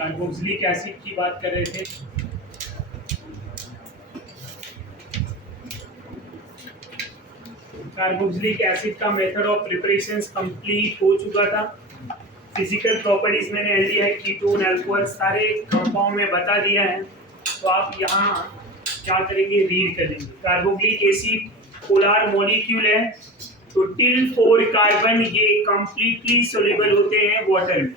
Carboxylic acid की बात कर रहे थे। कार्बोक्सिलिक एसिड का मेथड ऑफ प्रिपरेशन कंप्लीट हो चुका था। फिजिकल प्रॉपर्टीज मैंने एल्डिहाइड, कीटोन, अल्कोहल सारे कंपाउंड में बता दिया है। तो आप यहाँ क्या करेंगे, रीड कर लेंगे। कार्बोक्सिलिक एसिड पोलर मॉलिक्यूल है, तो टिल 4 कार्बन ये कंप्लीटली सोल्यूबल होते हैं वाटर में।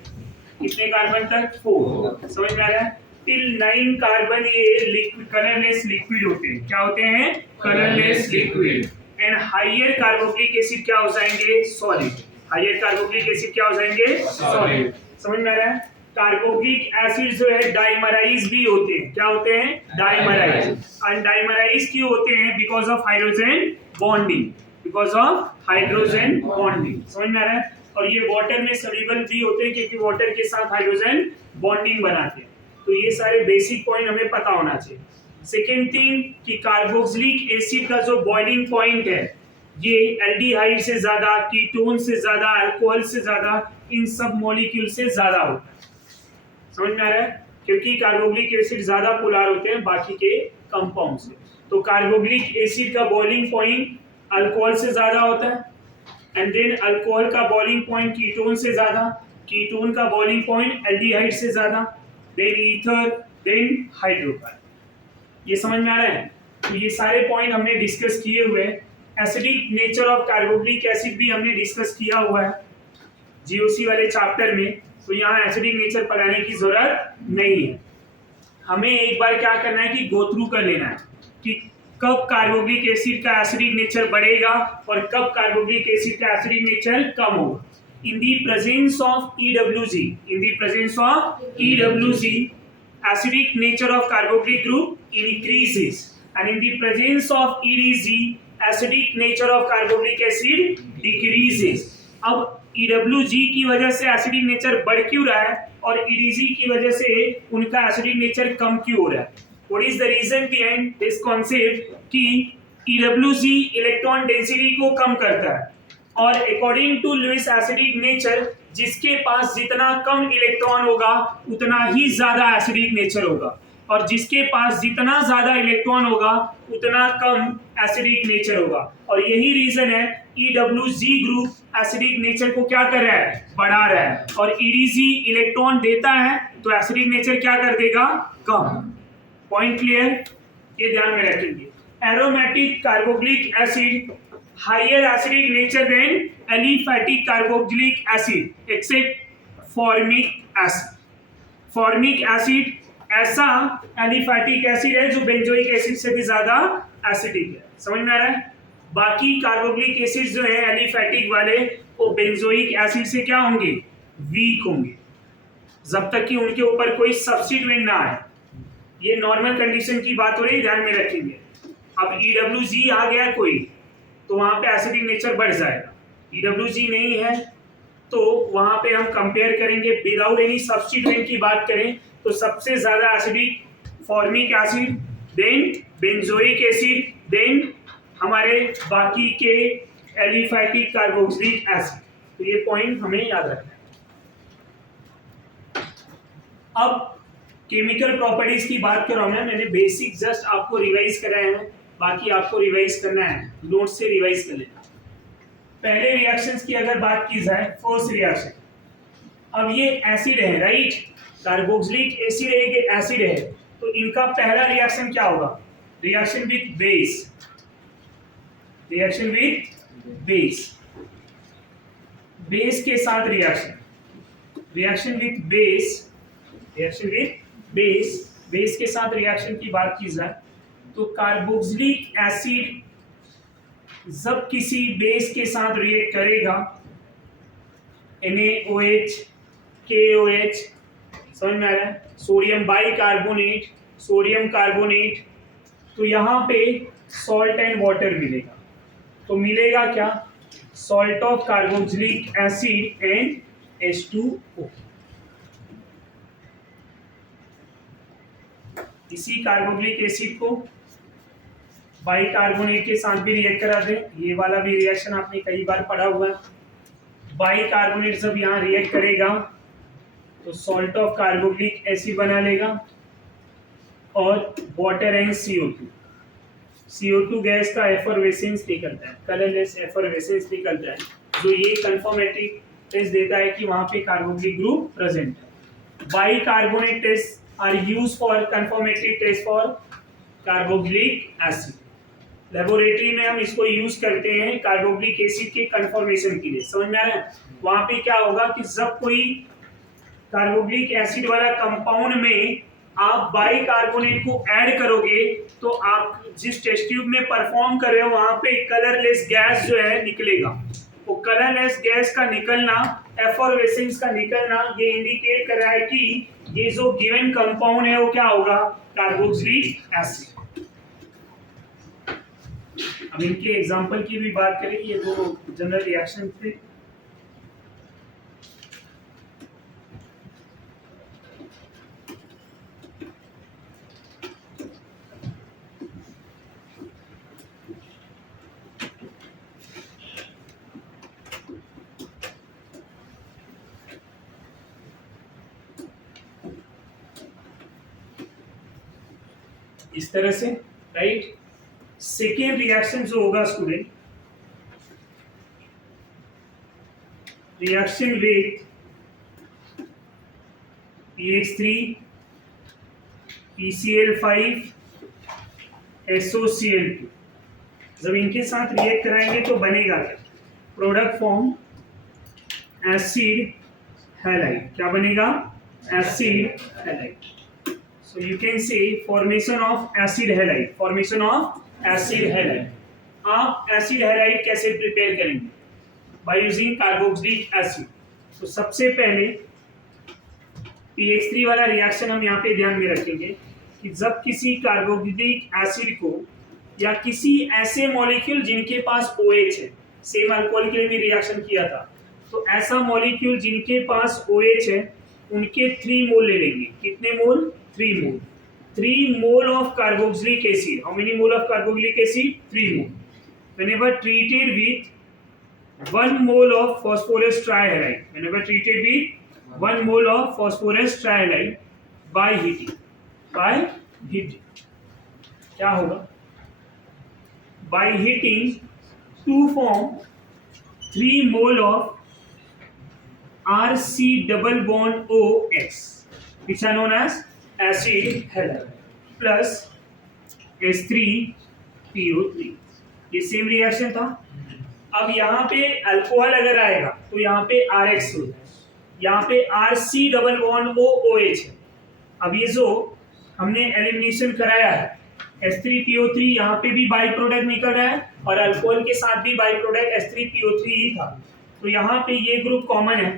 कितने कार्बन तक? 4। समझ में आ रहा है? टिल 9 कार्बन ये लिक्विड, कलरलेस लिक्विड होते हैं। क्या होते हैं? Colourless liquid. And higher carboxylic acid क्या हो जाएंगे? सॉलिड। हायर कार्बोक्सिलिक एसिड क्या हो जाएंगे? सॉलिड। समझ में आ रहा है? कार्बोक्सिलिक एसिड जो है डाइमराइज भी होते हैं। क्या होते हैं? डाइमराइज। और डाइमराइज क्यों होते हैं? Because of hydrogen bonding. Because of hydrogen bonding. समझ में आ रहा है? और ये वाटर में सोल्यूबल भी होते हैं क्योंकि वाटर के साथ हाइड्रोजन बॉन्डिंग बनाते हैं। तो ये सारे बेसिक पॉइंट हमें पता होना चाहिए। सेकेंड थिंग कि कार्बोक्सिलिक एसिड का जो बॉइलिंग पॉइंट है ये एल्डिहाइड से ज्यादा, कीटोन से ज्यादा, अल्कोहल से ज्यादा, इन सब मॉलिक्यूल से ज्यादा होता है। समझ में आ रहा है? क्योंकि कार्बोक्सिलिक एसिड ज्यादा पोलर होते हैं बाकी के कंपाउंड से। तो कार्बोक्सिलिक एसिड का बॉइलिंग पॉइंट अल्कोहल से ज्यादा होता है, एंड देन अल्कोहल का बॉइलिंग पॉइंट कीटोन से ज्यादा, कीटोन का बॉइलिंग पॉइंट एल्डिहाइड से ज्यादा, देन ईथर, देन हाइड्रोकार्बन। ये समझ में आ रहा है? तो ये सारे पॉइंट हमने डिस्कस किए हुए हैं। Acidic nature of carboxylic acid भी हमने डिस्कस किया हुआ है जीओसी वाले चैप्टर में। तो यहाँ एसिडिक नेचर पढ़ाने की जरूरत नहीं है। हमें एक बार क्या करना है कि गो थ्रू कर लेना है कि कब कार्बोक्सिलिक एसिड का एसिडिक नेचर बढ़ेगा और कब कार्बोक्सिलिक एसिड का एसिडिक नेचर कम होगा। In the presence of EWG, in the presence of EWG, acidic nature of carboxylic group increases, and in the presence of EDG, acidic nature of carboxylic acid decreases. अब EWG की वजह से acidic nature बढ़ क्यों रहा है और EDG की वजह से उनका एसिडिक नेचर कम क्यों हो रहा है? What is the reason behind this concept कि EWG इलेक्ट्रॉन डेंसिटी को कम करता है और according to Lewis acidic nature जिसके पास जितना कम इलेक्ट्रॉन होगा उतना ही ज्यादा एसिडिक नेचर होगा, और जिसके पास जितना ज्यादा इलेक्ट्रॉन होगा उतना कम एसिडिक नेचर होगा। और यही रीजन है EWG ग्रुप एसिडिक नेचर को क्या कर रहा है? बढ़ा रहा है, और EDG इलेक्ट्रॉन देता है तो एसिडिक नेचर क्या कर देगा? कम। Point clear? ये ध्यान में रखेंगे। Aromatic carboxylic acid higher acidic nature than aliphatic carboxylic acid except formic acid. Formic acid ऐसा aliphatic acid है जो benzoic acid से भी ज्यादा एसिडिक है। समझ में आ रहा है? बाकी कार्बोक्सिलिक एसिड जो है aliphatic वाले वो benzoic acid से क्या होंगे? वीक होंगे, जब तक कि उनके ऊपर कोई सब्स्टिट्यूएंट ना आए। ये नॉर्मल कंडीशन की बात हो रही है, ध्यान में रखेंगे। अब EWG आ गया कोई तो वहां पे एसिडिक नेचर बढ़ जाएगा। EWG नहीं है तो वहां पे हम कंपेयर करेंगे विदाउट एनी सब्स्टिट्यूएंट की बात करें तो सबसे ज्यादा acidic formic acid, then benzoic acid, then हमारे बाकी के एलिफैटिक कार्बोक्सिलिक एसिड। तो ये पॉइंट हमें याद रखना है। अब केमिकल प्रॉपर्टीज की बात कर रहा हूं मैंने बेसिक जस्ट आपको रिवाइज कराए हैं, बाकी आपको रिवाइज करना है, नोट से रिवाइज कर लेना। पहले रिएक्शंस की अगर बात की जाए, फर्स्ट रिएक्शन, अब ये एसिड है राइट, कार्बोक्सिलिक एसिड एक एसिड है, तो इनका पहला रिएक्शन क्या होगा? Reaction with base, reaction with base, base के साथ reaction, reaction with base, reaction with base, base के साथ रिएक्शन की बात की जाए तो कार्बोक्सिलिक एसिड जब किसी बेस के साथ रिएक्ट करेगा, NaOH, KOH, समझ में आ रहा है, सोडियम बाइकार्बोनेट, सोडियम कार्बोनेट, तो यहाँ पे सॉल्ट एंड वाटर मिलेगा। तो मिलेगा क्या? Salt of carboxylic acid and H2O। इसी कार्बोक्सिलिक एसिड को बाइकार्बोनेट के साथ भी रिएक्ट करा दें। ये वाला भी रिएक्शन आपने कई बार पढ़ा हुआ है। बाइकार्बोनेट जब यहाँ रिएक्ट करेगा तो सॉल्ट ऑफ कार्बोक्सिलिक एसिड बना लेगा और water and CO2। CO2 gas का एफरवेसेंस निकलता है, कलरलेस एफरवेसेंस निकलता है, जो ये कंफर्मेटरी टेस्ट देता है कि वहां पे कार्बोक्सिलिक ग्रुप प्रेजेंट है। Bicarbonate test are used for confirmatory test for carboxylic acid. Laboratory में हम इसको यूज करते हैं कार्बोक्सिलिक एसिड के कंफर्मेशन के लिए। समझ में आ रहा है? वहां पे क्या होगा कि जब कोई कार्बोक्सिलिक एसिड वाला कंपाउंड में आप बाइकार्बोनेट को ऐड करोगे तो आप जिस टेस्ट ट्यूब में परफॉर्म कर रहे हो वहां पे कलरलेस गैस जो है निकलेगा। वो कलरलेस गैस का निकलना, एफरवेसेंस का निकलना, ये इंडिकेट कर रहा है कि ये जो गिवन कंपाउंड है वो क्या होगा, कार्बोक्सिलिक एसिड। अब इनके एग्जांपल की भी बात करें, ये दो जनरल रिएक्शन थे। इस तरह से, राइट। सेकेंड रिएक्शन जो होगा student, reaction with PH3 PCl5 SOCl2, जब इनके साथ रिएक्ट कराएंगे तो बनेगा क्या, प्रोडक्ट फॉर्म एसिड हैलाइड। क्या बनेगा, acid halide. So you can say formation of acid halide, formation of acid halide। आप acid halide कैसे प्रिपेयर करेंगे, by using carboxylic acid। तो सबसे पहले PH3 वाला रिएक्शन हम यहाँ पे ध्यान में रखेंगे कि जब किसी कार्बोक्सिलिक एसिड को या किसी ऐसे मॉलिक्यूल जिनके पास OH है, सेम अल्कोहल के लिए भी रिएक्शन किया था, तो ऐसा मॉलिक्यूल जिनके पास OH है उनके 3 मोल ले लेंगे। कितने मोल, 3 मोल। 3 मोल of carboxylic acid। How many mole of carboxylic acid? 3 mole। Whenever treated with 1 mole of phosphorus trihalide, whenever treated with 1 mole of phosphorus trihalide by heating, क्या होगा, by heating to form 3 mole of RC double bond OH, which are known as acid halide, plus H3PO3। ये same reaction था। अब यहाँ पे alcohol अगर आएगा तो यहाँ पे RX होगा, यहाँ पे RC डबल बॉन्ड OH है। अब ये जो हमने एलिमिनेशन कराया है H3PO3, यहाँ पे भी बाई प्रोडक्ट निकल रहा है और अल्कोहल के साथ भी बाई प्रोडक्ट H3PO3 ही था, तो यहाँ पे ये ग्रुप कॉमन है,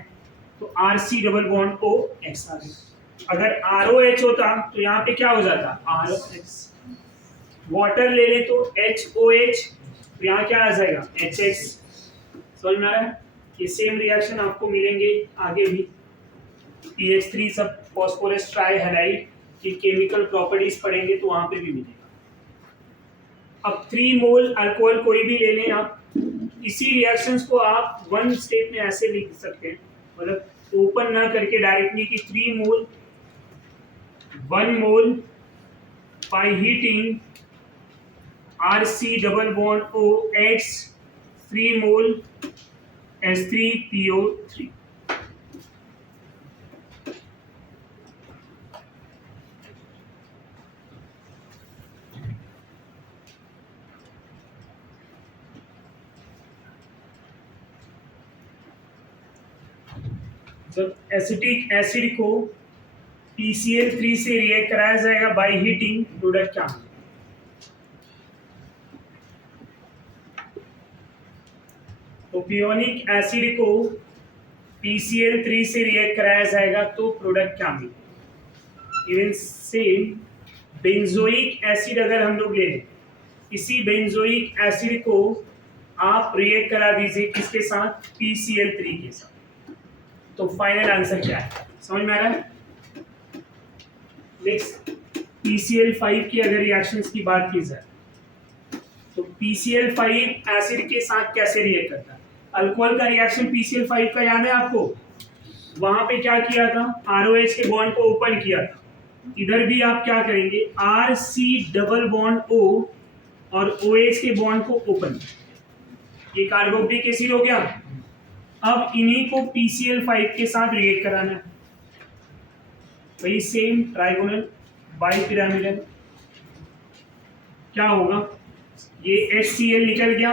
तो RC डबल बॉन्ड OX आ गया। अगर ROH होता तो यहाँ पे क्या हो जाता, ROX। वाटर ले ले तो HOH, तो यहाँ क्या आ जाएगा, HX। समझ में आ रहा है? ये सेम रिएक्शन आपको मिलेंगे आगे भी। PH3 सब फॉस्फोरस ट्राइहैलाइड की केमिकल प्रॉपर्टीज पढ़ेंगे तो वहां पे भी मिलेगा। अब 3 मोल अल्कोहल कोई भी ले लें आप, इसी रिएक्शंस को आप 1 स्टेप में ऐसे लिख सकते हैं, मतलब ओपन ना करके डायरेक्टली कि 3 मोल 1 मोल by heating RC double bond OH 3 mole H3PO3। जब एसिटिक एसिड को PCl3 से रिएक्ट कराया जाएगा बाय हीटिंग, प्रोडक्ट क्या है, तो पियोनिक एसिड को PCl3 से रिएक्ट कराया जाएगा तो प्रोडक्ट क्या मिलेगा। इवन सेम बेंजोइक एसिड अगर हम लोग ले लें, इसी बेंजोइक एसिड को आप रिएक्ट करा दीजिए किसके साथ, PCl3 के साथ, तो फाइनल आंसर क्या है, समझ में आ रहा है। नेक्स्ट PCl5 की अगर रिएक्शंस की बात की जाए तो PCl5 एसिड के साथ कैसे रिएक्ट करता है। अल्कोहल का रिएक्शन PCl5 का याद है आपको, वहां पे क्या किया था, ROH के बॉन्ड को ओपन किया था। इधर भी आप क्या करेंगे, RC डबल बॉन्ड O और OH के बॉन्ड को ओपन। ये कार्बोक्सिलिक एसिड हो गया। अब इन्हीं को PCl5 के साथ रिएक्ट कराना है। वही सेम ट्राइगोनल बाइपिरामिडल। क्या होगा, ये HCl निकल गया,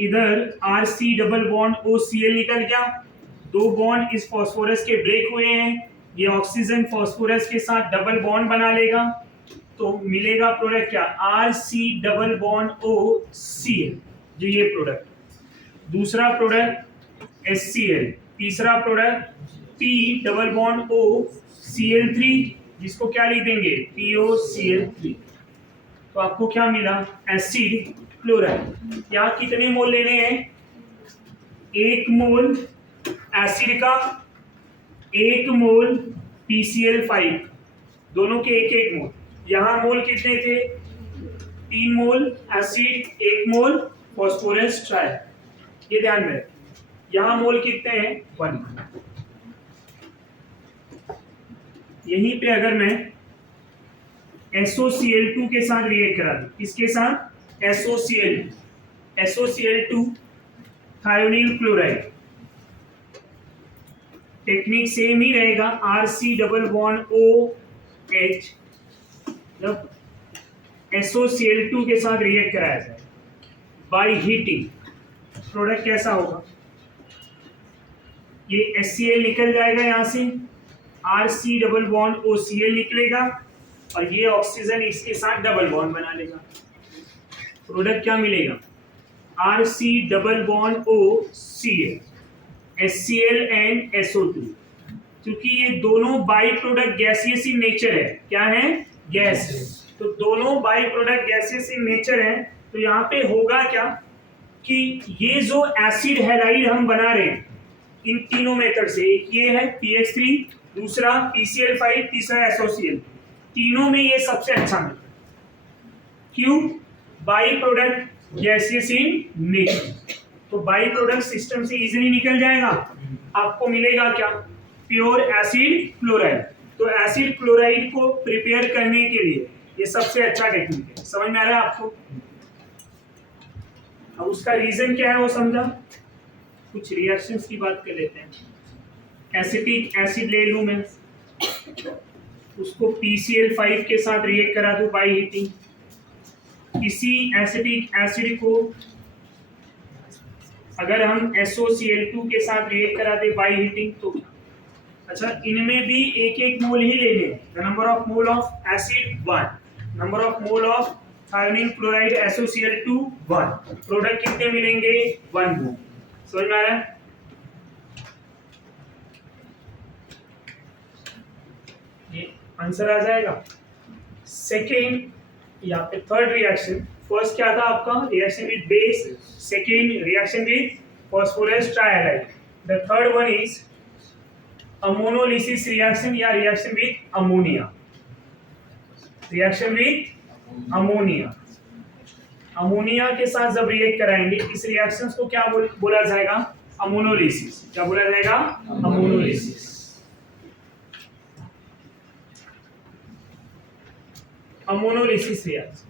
इधर RC डबल बॉन्ड OCl निकल गया। दो बॉन्ड इस फास्फोरस के ब्रेक हुए हैं, ये ऑक्सीजन फास्फोरस के साथ डबल बॉन्ड बना लेगा, तो मिलेगा प्रोडक्ट क्या, RC डबल बॉन्ड OCl, जो ये प्रोडक्ट। दूसरा प्रोडक्ट HCl, तीसरा product P double bond OCl3, जिसको क्या लिख देंगे, POCl3। तो आपको क्या मिला, एसिड क्लोराइड। यहाँ कितने मोल लेने हैं, 1 मोल एसिड का, 1 मोल PCl5, दोनों के 1-1 मोल। यहाँ मोल कितने थे, 3 मोल एसिड, 1 मोल फास्फोरस ट्राई, ये ध्यान में। यहाँ मोल कितने हैं, 1। यहीं पे अगर मैं SOCl2 के साथ रिएक्ट करा दूं, किसके साथ, SOCl2 thionyl chloride, technique same ही रहेगा, RC डबल बॉन्ड OH, जब SOCl2 के साथ रिएक्ट कराया जाए बाय हीटिंग, प्रोडक्ट कैसा होगा, ये HCl निकल जाएगा यहाँ से, RC डबल बॉन्ड OCl निकलेगा, और ये ऑक्सीजन इसके साथ डबल बॉन्ड बना लेगा। प्रोडक्ट क्या मिलेगा, RC double bond OCl, HCl and SO2। क्योंकि ये दोनों by product gaseous in nature है, क्या है, गैस है, तो दोनों by product gaseous in nature है, तो यहाँ पे होगा क्या कि ये जो एसिड हैलाइड हम बना रहे हैं इन तीनों मेथड से, एक ये है PX3, दूसरा PCl5, तीसरा SOCl, तीनों में ये सबसे अच्छा मिलता है। क्यों, by product gaseous in nature, तो बाई प्रोडक्ट सिस्टम से इजीली निकल जाएगा, आपको मिलेगा क्या, प्योर एसिड क्लोराइड। तो एसिड क्लोराइड को प्रिपेयर करने के लिए ये सबसे अच्छा टेक्निक है। समझ में आ रहा है आपको। अब उसका रीजन क्या है वो समझा। कुछ रिएक्शंस की बात कर लेते हैं। एसिटिक एसिड ले लूं मैं, उसको PCl5 के साथ रिएक्ट करा दूं बाय हीटिंग। इसी एसिटिक एसिड को अगर हम SOCl2 के साथ रिएक्ट करा दे बाय हीटिंग, तो अच्छा, इनमें भी 1-1 मोल ही लेने हैं। The number of mole of acid 1, number of mole of thionyl chloride SOCl2 1, product कितने मिलेंगे, 1 मोल। समझ में आ रहा है। ये आंसर आ जाएगा। सेकेंड या फिर थर्ड रिएक्शन, फर्स्ट क्या था आपका, reaction with base, second reaction with phosphorus trihydride, the third one is ammonolysis reaction या reaction with ammonia. Reaction with ammonia, ammonia के साथ जब रिएक्ट कराएंगे इस रिएक्शन को क्या बोला जाएगा, अमोनोलिसिस। क्या बोला जाएगा, अमोनोलिसिस। अमोनोलिसिस रिएक्शन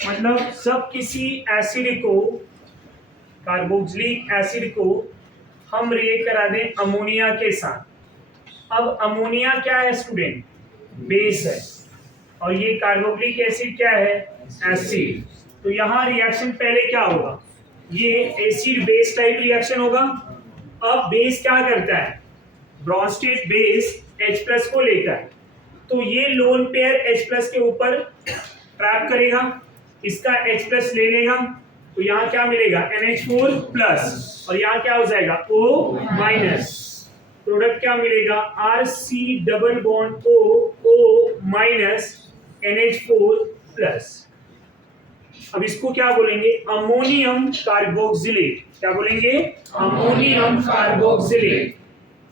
मतलब सब किसी एसिड को, कार्बोक्सिलिक एसिड को हम रिएक्ट करा दें अमोनिया के साथ। अब अमोनिया क्या है स्टूडेंट, बेस है, और ये कार्बोक्सिलिक एसिड क्या है, एसिड। तो यहाँ रिएक्शन पहले क्या होगा, ये एसिड बेस टाइप रिएक्शन होगा। अब बेस क्या करता है, ब्रॉन्स्टेड बेस H+ को लेता है, तो ये लोन पेयर H+ के ऊपर ट्रैप करेगा, इसका H+ ले लेगा, तो यहाँ क्या मिलेगा, NH4+, और यहाँ क्या हो जाएगा, O-। प्रोडक्ट क्या मिलेगा, RC double bond O- NH4+। अब इसको क्या बोलेंगे, अमोनियम कार्बोक्सिलेट। क्या बोलेंगे, ammonium carboxylate.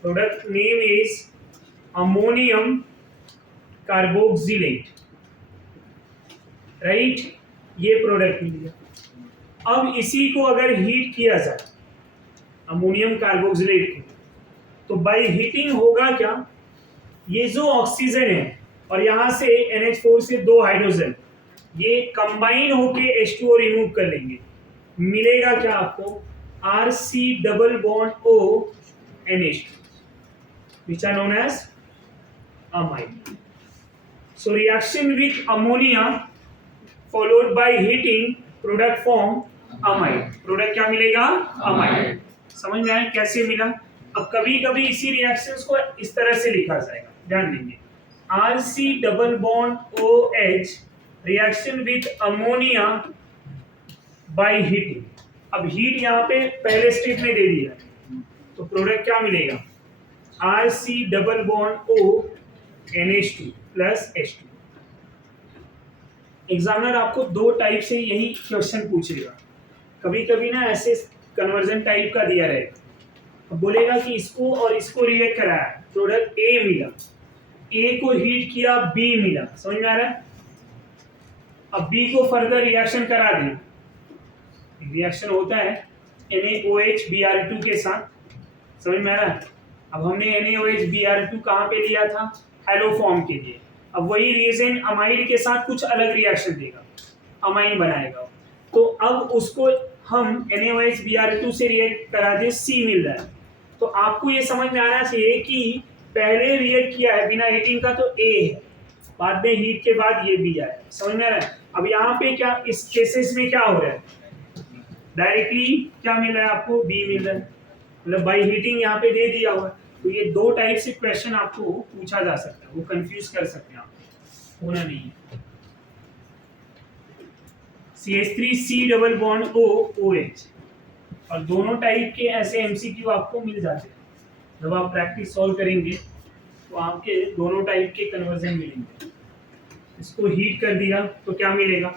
Product name is ammonium carboxylate, right. ये प्रोडक्ट मिल गया। अब इसी को अगर हीट किया जाए, अमोनियम कार्बोक्सिलेट को, तो बाई हीटिंग होगा क्या, ये जो ऑक्सीजन है और यहाँ से NH4 से 2 हाइड्रोजन ये कंबाइन होके H2O रिमूव कर लेंगे, मिलेगा क्या आपको RC double bond O NH2 which are known as amide. So reaction with ammonia followed by heating product form amide. Product क्या मिलेगा amide. समझ में आया कैसे मिला। अब कभी कभी इसी रिएक्शंस को इस तरह से लिखा जाएगा, ध्यान देंगे RC double bond OH reaction with ammonia by heating. अब हीट यहाँ पे पहले स्टेप में दे दिया, तो प्रोडक्ट क्या मिलेगा RC double bond O NH2 plus H2। Examiner आपको दो टाइप से यही क्वेश्चन पूछेगा, कभी कभी ना ऐसे कन्वर्जन टाइप का दिया रहेगा, अब बोलेगा कि इसको और इसको रिएक्ट कराया, प्रोडक्ट A मिला, A को हीट किया B मिला, समझ में आ रहा है। अब B को फर्दर रिएक्शन करा दें, रिएक्शन होता है NaOH Br2 के साथ, समझ में आ रहा है। अब हमने NaOH Br2 कहाँ पे लिया था, हेलो फॉर्म के लिए। अब वही रिएजेंट अमाइड के साथ कुछ अलग रिएक्शन देगा, अमाइन बनाएगा, तो अब उसको हम NaOH Br2 से रिएक्ट करा दे, C मिल रहा है। तो आपको ये समझ में आना चाहिए कि पहले रिएक्ट किया है बिना हीटिंग का तो A है, बाद में हीट के बाद ये B आया, समझ में आ रहा है। अब यहाँ पे क्या इस केसेस में क्या हो रहा है, डायरेक्टली क्या मिल रहा है आपको B मिल रहा है, मतलब बाई हीटिंग यहाँ पे दे दिया हुआ है। तो ये दो टाइप से क्वेश्चन आपको पूछा जा सकता है, वो कंफ्यूज कर सकते हैं आप, होना नहीं है। CH3C double bond O OH, और दोनों टाइप के ऐसे MCQ आपको मिल जाते हैं, जब आप प्रैक्टिस सॉल्व करेंगे तो आपके दोनों टाइप के कन्वर्जन मिलेंगे। इसको हीट कर दिया तो क्या मिलेगा,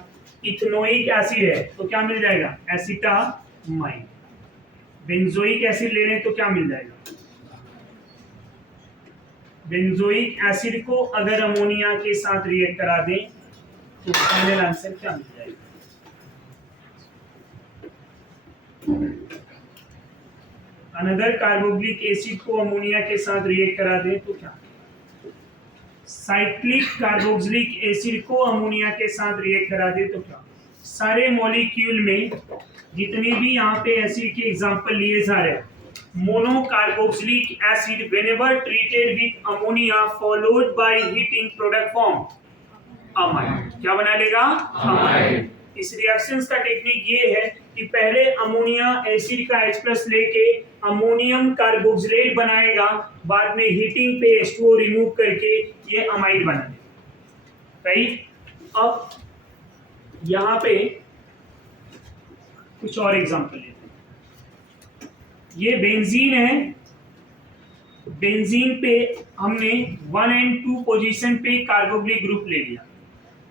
इथेनोइक एसिड है तो क्या मिल जाएगा एसिटामाइन, बेंजोइक एसिड ले लें तो क्या मिल जाएगा, बेंजोइक एसिड को अगर अमोनिया के साथ रिएक्ट करा दें तो फाइनल आंसर क्या मिल जाएगा। अनदर कार्बोक्सिलिक एसिड को अमोनिया के साथ रिएक्ट करा दें तो क्या, साइक्लिक कार्बोक्सिलिक एसिड को अमोनिया के साथ रिएक्ट करा दें तो क्या। सारे मॉलिक्यूल में जितने भी यहाँ पे एसिड के एग्जांपल लिए जा रहे हैं, mono carboxylic acid whenever treated with ammonia followed by heating product form amide, क्या बना लेगा अमाइड। इस रिएक्शंस का टेक्निक ये है कि पहले अमोनिया एसिड का H+ लेके अमोनियम कार्बोक्सिलेट बनाएगा, बाद में हीटिंग पे H2O रिमूव करके ये अमाइड बना देगा, राइट। अब यहाँ पे कुछ और एग्जांपल लेते हैं, ये बेंजीन है, बेंजीन पे हमने 1 और 2 पोजीशन पे कार्बोक्सिलिक ग्रुप ले लिया।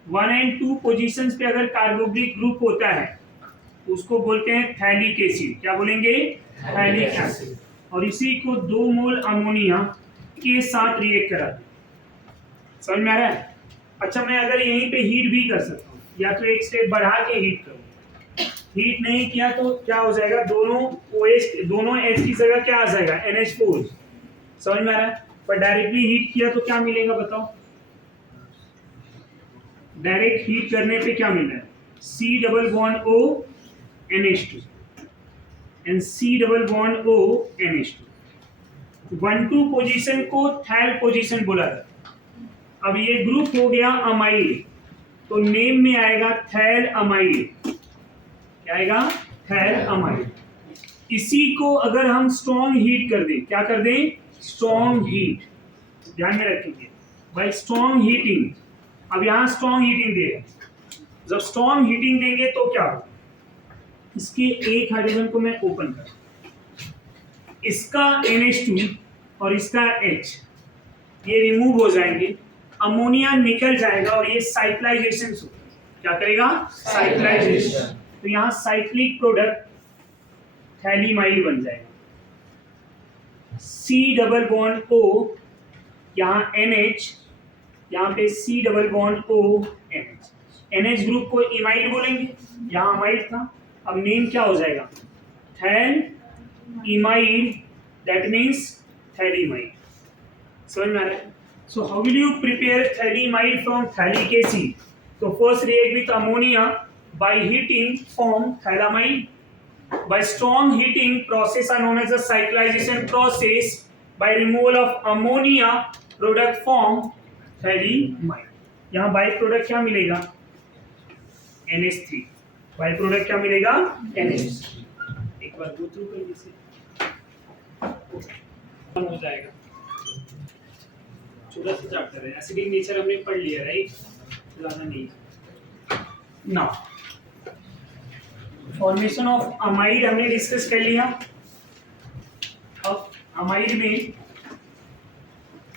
1 और 2 पोजीशंस पे अगर कार्बोक्सिलिक ग्रुप होता है उसको बोलते हैं थैलिक एसिड, क्या बोलेंगे थैलिक एसिड, और इसी को 2 मोल अमोनिया के साथ रिएक्ट करा दें, समझ में आ रहा है। अच्छा, मैं अगर यहीं पे हीट भी कर सकता हूँ, या तो एक स्टेप बढ़ा के हीट करूँ, हीट नहीं किया तो क्या हो जाएगा, दोनों H की जगह क्या आ जाएगा NH4, समझ में आ रहा है। पर डायरेक्टली हीट किया तो क्या मिलेगा बताओ, डायरेक्ट हीट करने पे क्या मिल रहा है C double bond O NH2 and C double bond O NH2। 1-2 position को थैल पोजीशन बोला जाता है। अब ये ग्रुप हो गया अमाइड, तो नेम में आएगा थैल अमाइड, क्या आएगा थैल अमाइड। इसी को अगर हम स्ट्रॉन्ग हीट कर दें, क्या कर दें स्ट्रॉन्ग हीट, ध्यान में रखेंगे भाई स्ट्रॉन्ग हीटिंग। अब यहाँ स्ट्रॉन्ग हीटिंग दे, जब स्ट्रॉन्ग हीटिंग देंगे तो क्या होगा, इसके एक हाइड्रोजन को मैं ओपन कर, इसका NH2 और इसका H ये रिमूव हो जाएंगे, अमोनिया निकल जाएगा और ये साइक्लाइजेशन होगा, क्या करेगा साइक्लाइजेशन। तो यहाँ साइक्लिक प्रोडक्ट थैलिमाइड बन जाएगा, C डबल बॉन्ड O, यहाँ NH, यहाँ पे C double bond O NH, NH group को इमाइड बोलेंगे, यहाँ अमाइड था, अब नेम क्या हो जाएगा थैल इमाइड, दैट मीन्स thalidomide. समझ में आ रहा है? So how will you prepare thalidomide from thalic acid? So first react with ammonia by heating form thalamide. By strong heating process are known as the cyclization process. By removal of ammonia product form thalidomide. यहाँ by product क्या मिलेगा? NH3. By product क्या मिलेगा? NH3. एक बार go through कर लीजिए, हो जाएगा. छोटा सा चैप्टर है, एसिडिक नेचर हमने पढ़ लिया, राइट? ज्यादा नहीं. नाउ फॉर्मेशन ऑफ अमाइड हमने डिस्कस कर लिया. अब अमाइड में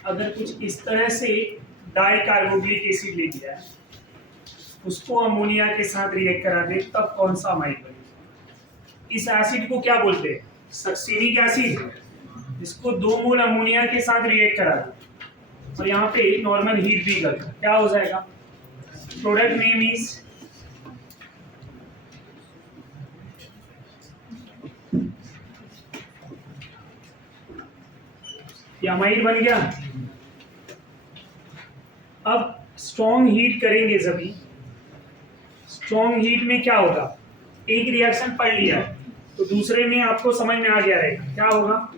अगर कुछ इस तरह से डाइकार्बोक्सिलिक एसिड ले लिया है, उसको अमोनिया के साथ रिएक्ट करा दे, तब कौन सा अमाइड बनेगा? इस एसिड को क्या बोलते हैं? Succinic acid. इसको 2 मोल अमोनिया के साथ रिएक्ट करा दे और यहाँ पे नॉर्मल हीट भी कर, क्या हो जाएगा? प्रोडक्ट नेम इज अमाइड बन गया. अब स्ट्रॉन्ग हीट करेंगे, सभी स्ट्रॉन्ग हीट में क्या होगा? एक रिएक्शन पढ़ लिया है तो दूसरे में आपको समझ में आ गया रहेगा. क्या होगा?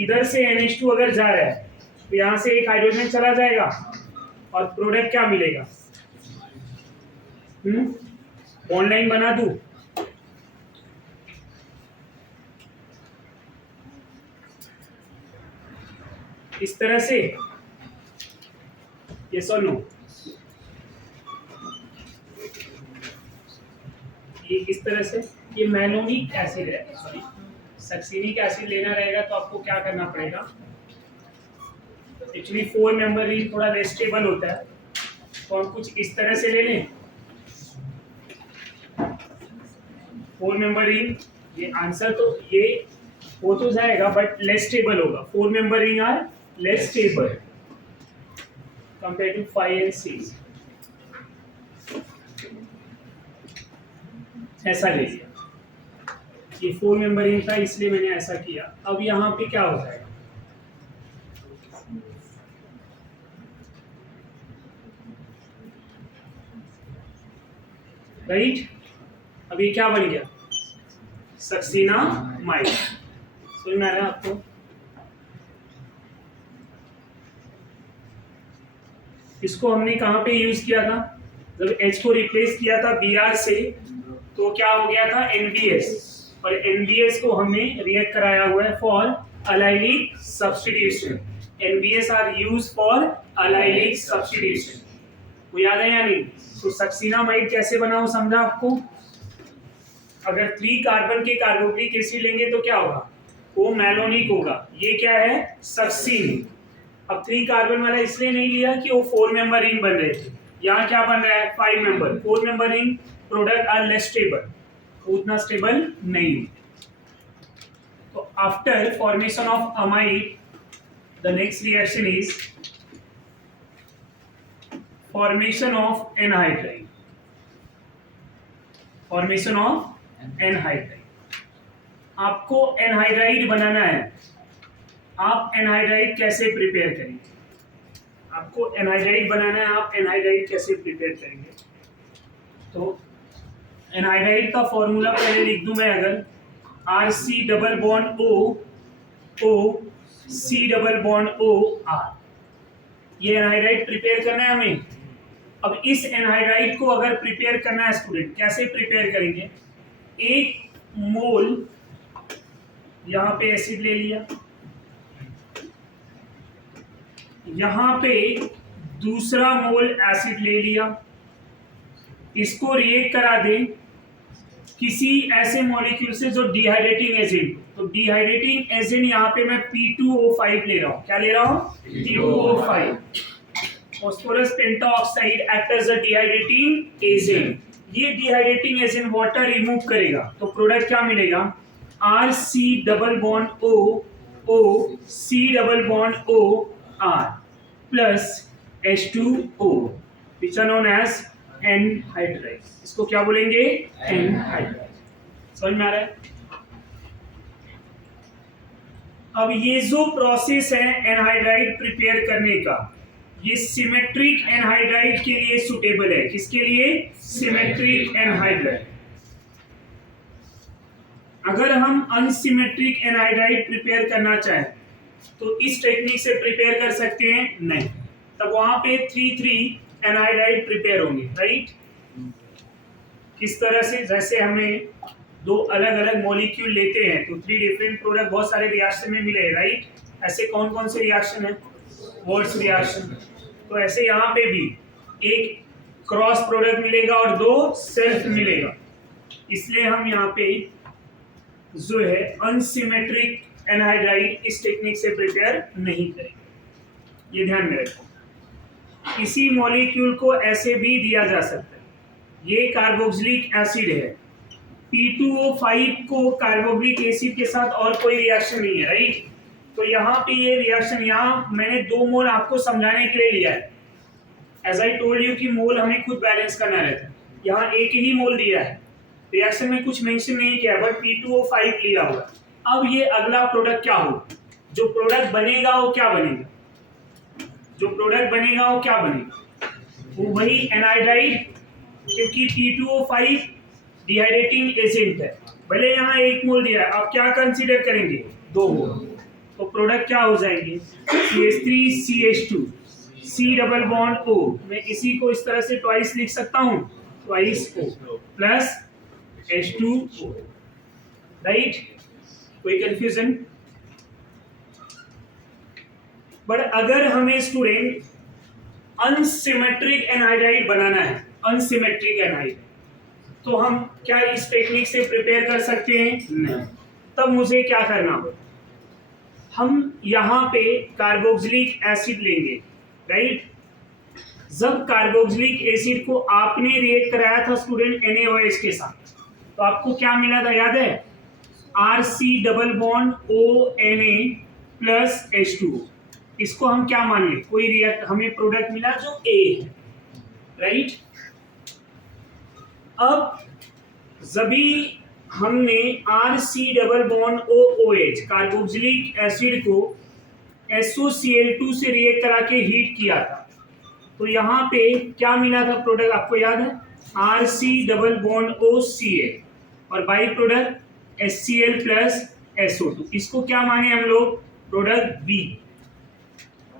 इधर से NH2 अगर जा रहा है तो यहाँ से एक हाइड्रोजन चला जाएगा और प्रोडक्ट क्या मिलेगा? बॉन्ड लाइन बना दूं, इस तरह से, यस और नो? ये इस तरह से, ये मैलोनिक एसिड है, सॉरी सक्सीनिक एसिड लेना रहेगा तो आपको क्या करना पड़ेगा? एक्चुअली 4 मेंबर रिंग थोड़ा लेस स्टेबल होता है तो हम कुछ इस तरह से ले लें. 4 मेंबर रिंग, ये आंसर तो ये हो तो जाएगा बट लेस स्टेबल होगा. 4 member ring are less stable compare to 5 and 6. ऐसा ले लिया, ये 4 मेंबर रिंग था इसलिए मैंने ऐसा किया. अब यहाँ पे क्या हो जाएगा? राइट? अब ये क्या बन गया? सक्सीनामाइड. समझ में आ रहा है आपको? इसको हमने कहाँ पे यूज किया था? जब H को रिप्लेस किया था Br से तो क्या हो गया था? NBS. और NBS को हमने रिएक्ट कराया हुआ है for allylic substitution. NBS are use for allylic substitution. वो याद है या नहीं? तो सक्सीनामाइड कैसे बनाओ समझा आपको? अगर 3 कार्बन के कार्बोक्सिलिक एसिड लेंगे तो क्या होगा? वो मैलोनिक होगा. ये क्या है? सक्सीनिक. अब 3 कार्बन वाला इसलिए नहीं लिया कि वो 4 मेंबर रिंग बन रहे थे. यहाँ क्या बन रहा है? 5 member. 4 member ring product are less stable, उतना स्टेबल नहीं. तो after formation of amide the next reaction is formation of anhydride. Formation of anhydride. आपको एनहाइड्राइड बनाना है. आप एनहाइड्राइड कैसे प्रिपेयर करेंगे? आपको एनहाइड्राइड बनाना है, आप एनहाइड्राइड कैसे प्रिपेयर करेंगे? तो एनहाइड्राइड का फॉर्मूला पहले लिख दूं मैं. अगर RC double bond O C double bond O R, ये एनहाइड्राइड प्रिपेयर करना है हमें. अब इस एनहाइड्राइड को अगर प्रिपेयर करना है स्टूडेंट, कैसे प्रिपेयर करेंगे? 1 मोल यहाँ पे एसिड ले लिया, यहाँ पे दूसरा मोल एसिड ले लिया, इसको रिएक्ट करा दें किसी ऐसे मॉलिक्यूल से जो डिहाइड्रेटिंग एजेंट. तो डिहाइड्रेटिंग एजेंट यहाँ पे मैं P2O5 ले रहा हूँ. क्या ले रहा हूँ? P2O5. Phosphorus pentoxide act as a dehydrating agent. ये डिहाइड्रेटिंग एजेंट वाटर रिमूव करेगा तो प्रोडक्ट क्या मिलेगा? RC double bond O C double bond O R plus H2O which are known as anhydride. इसको क्या बोलेंगे? एनहाइड्राइड. समझ में आ रहा है? अब ये जो प्रोसेस है एनहाइड्राइड प्रिपेयर करने का, ये सिमेट्रिक एनहाइड्राइड के लिए सुटेबल है। किसके लिए? Symmetric anhydride. अगर हम अनसिमेट्रिक एनहाइड्राइड प्रिपेयर करना चाहें तो इस टेक्निक से प्रिपेयर कर सकते हैं? नहीं। तब वहां पे 3,3 एनहाइड्राइड प्रिपेयर होंगे, राइट। किस तरह से? जैसे हमें दो अलग अलग मॉलिक्यूल लेते हैं तो 3 डिफरेंट प्रोडक्ट बहुत सारे रिएक्शन में मिले, राइट। ऐसे कौन कौन से रिएक्शन है? Words reaction. तो ऐसे यहाँ पे भी एक क्रॉस प्रोडक्ट मिलेगा और 2 सेल्फ मिलेगा। इसलिए हम यहाँ पे जो है अनसिमेट्रिक एनहाइड्राइड इस टेक्निक से प्रिपेयर नहीं करेंगे, ये ध्यान में रखें। किसी मॉलिक्यूल को ऐसे भी दिया जा सकता है। ये कार्बोक्सिलिक एसिड है, P2O5 को कार्बोक्सिलिक एसिड के साथ और कोई रिएक्शन नहीं है, राइट। तो यहाँ पे ये रिएक्शन, यहाँ मैंने 2 मोल आपको समझाने के लिए लिया है। एज आई टोल्ड यू कि मोल हमें खुद बैलेंस करना रहता है। यहाँ एक ही मोल दिया है, रिएक्शन में कुछ मेंशन नहीं किया, बट P2O5 लिया हुआ। अब ये अगला प्रोडक्ट क्या हो, जो प्रोडक्ट बनेगा वो क्या बनेगा? जो प्रोडक्ट बनेगा वो क्या बनेगा? वो वही एनहाइड्राइड, क्योंकि P2O5 डिहाइड्रेटिंग एजेंट है। भले यहाँ 1 मोल दिया है, आप क्या कंसीडर करेंगे? 2 मोल। तो प्रोडक्ट क्या हो जाएंगे? CH3CH2 C double bond O। मैं इसी को इस तरह से ट्वाइस लिख सकता हूँ, twice O plus H2O, right. कोई कंफ्यूजन? बट अगर हमें स्टूडेंट अनसिमेट्रिक एनहाइड्राइड बनाना है, अनसिमेट्रिक एनहाइड्राइड, तो हम क्या इस टेक्निक से प्रिपेयर कर सकते हैं? नहीं। तब मुझे क्या करना होगा? हम यहाँ पे कार्बोक्सिलिक एसिड लेंगे, राइट। जब कार्बोक्सिलिक एसिड को आपने रिएक्ट कराया था स्टूडेंट NaOH के साथ, तो आपको क्या मिला था याद है? RC double bond ONA plus H2O। इसको हम क्या मान लें? कोई रिएक्ट, हमें प्रोडक्ट मिला जो A है, राइट। अब जभी हमने RC double bond OOH carboxylic acid को SOCl2 से रिएक्ट करा के हीट किया था, तो यहाँ पे क्या मिला था प्रोडक्ट? आपको याद है? RC डबल बॉन्ड OCl और by product HCl plus SO2। इसको क्या माने हम लोग? Product B।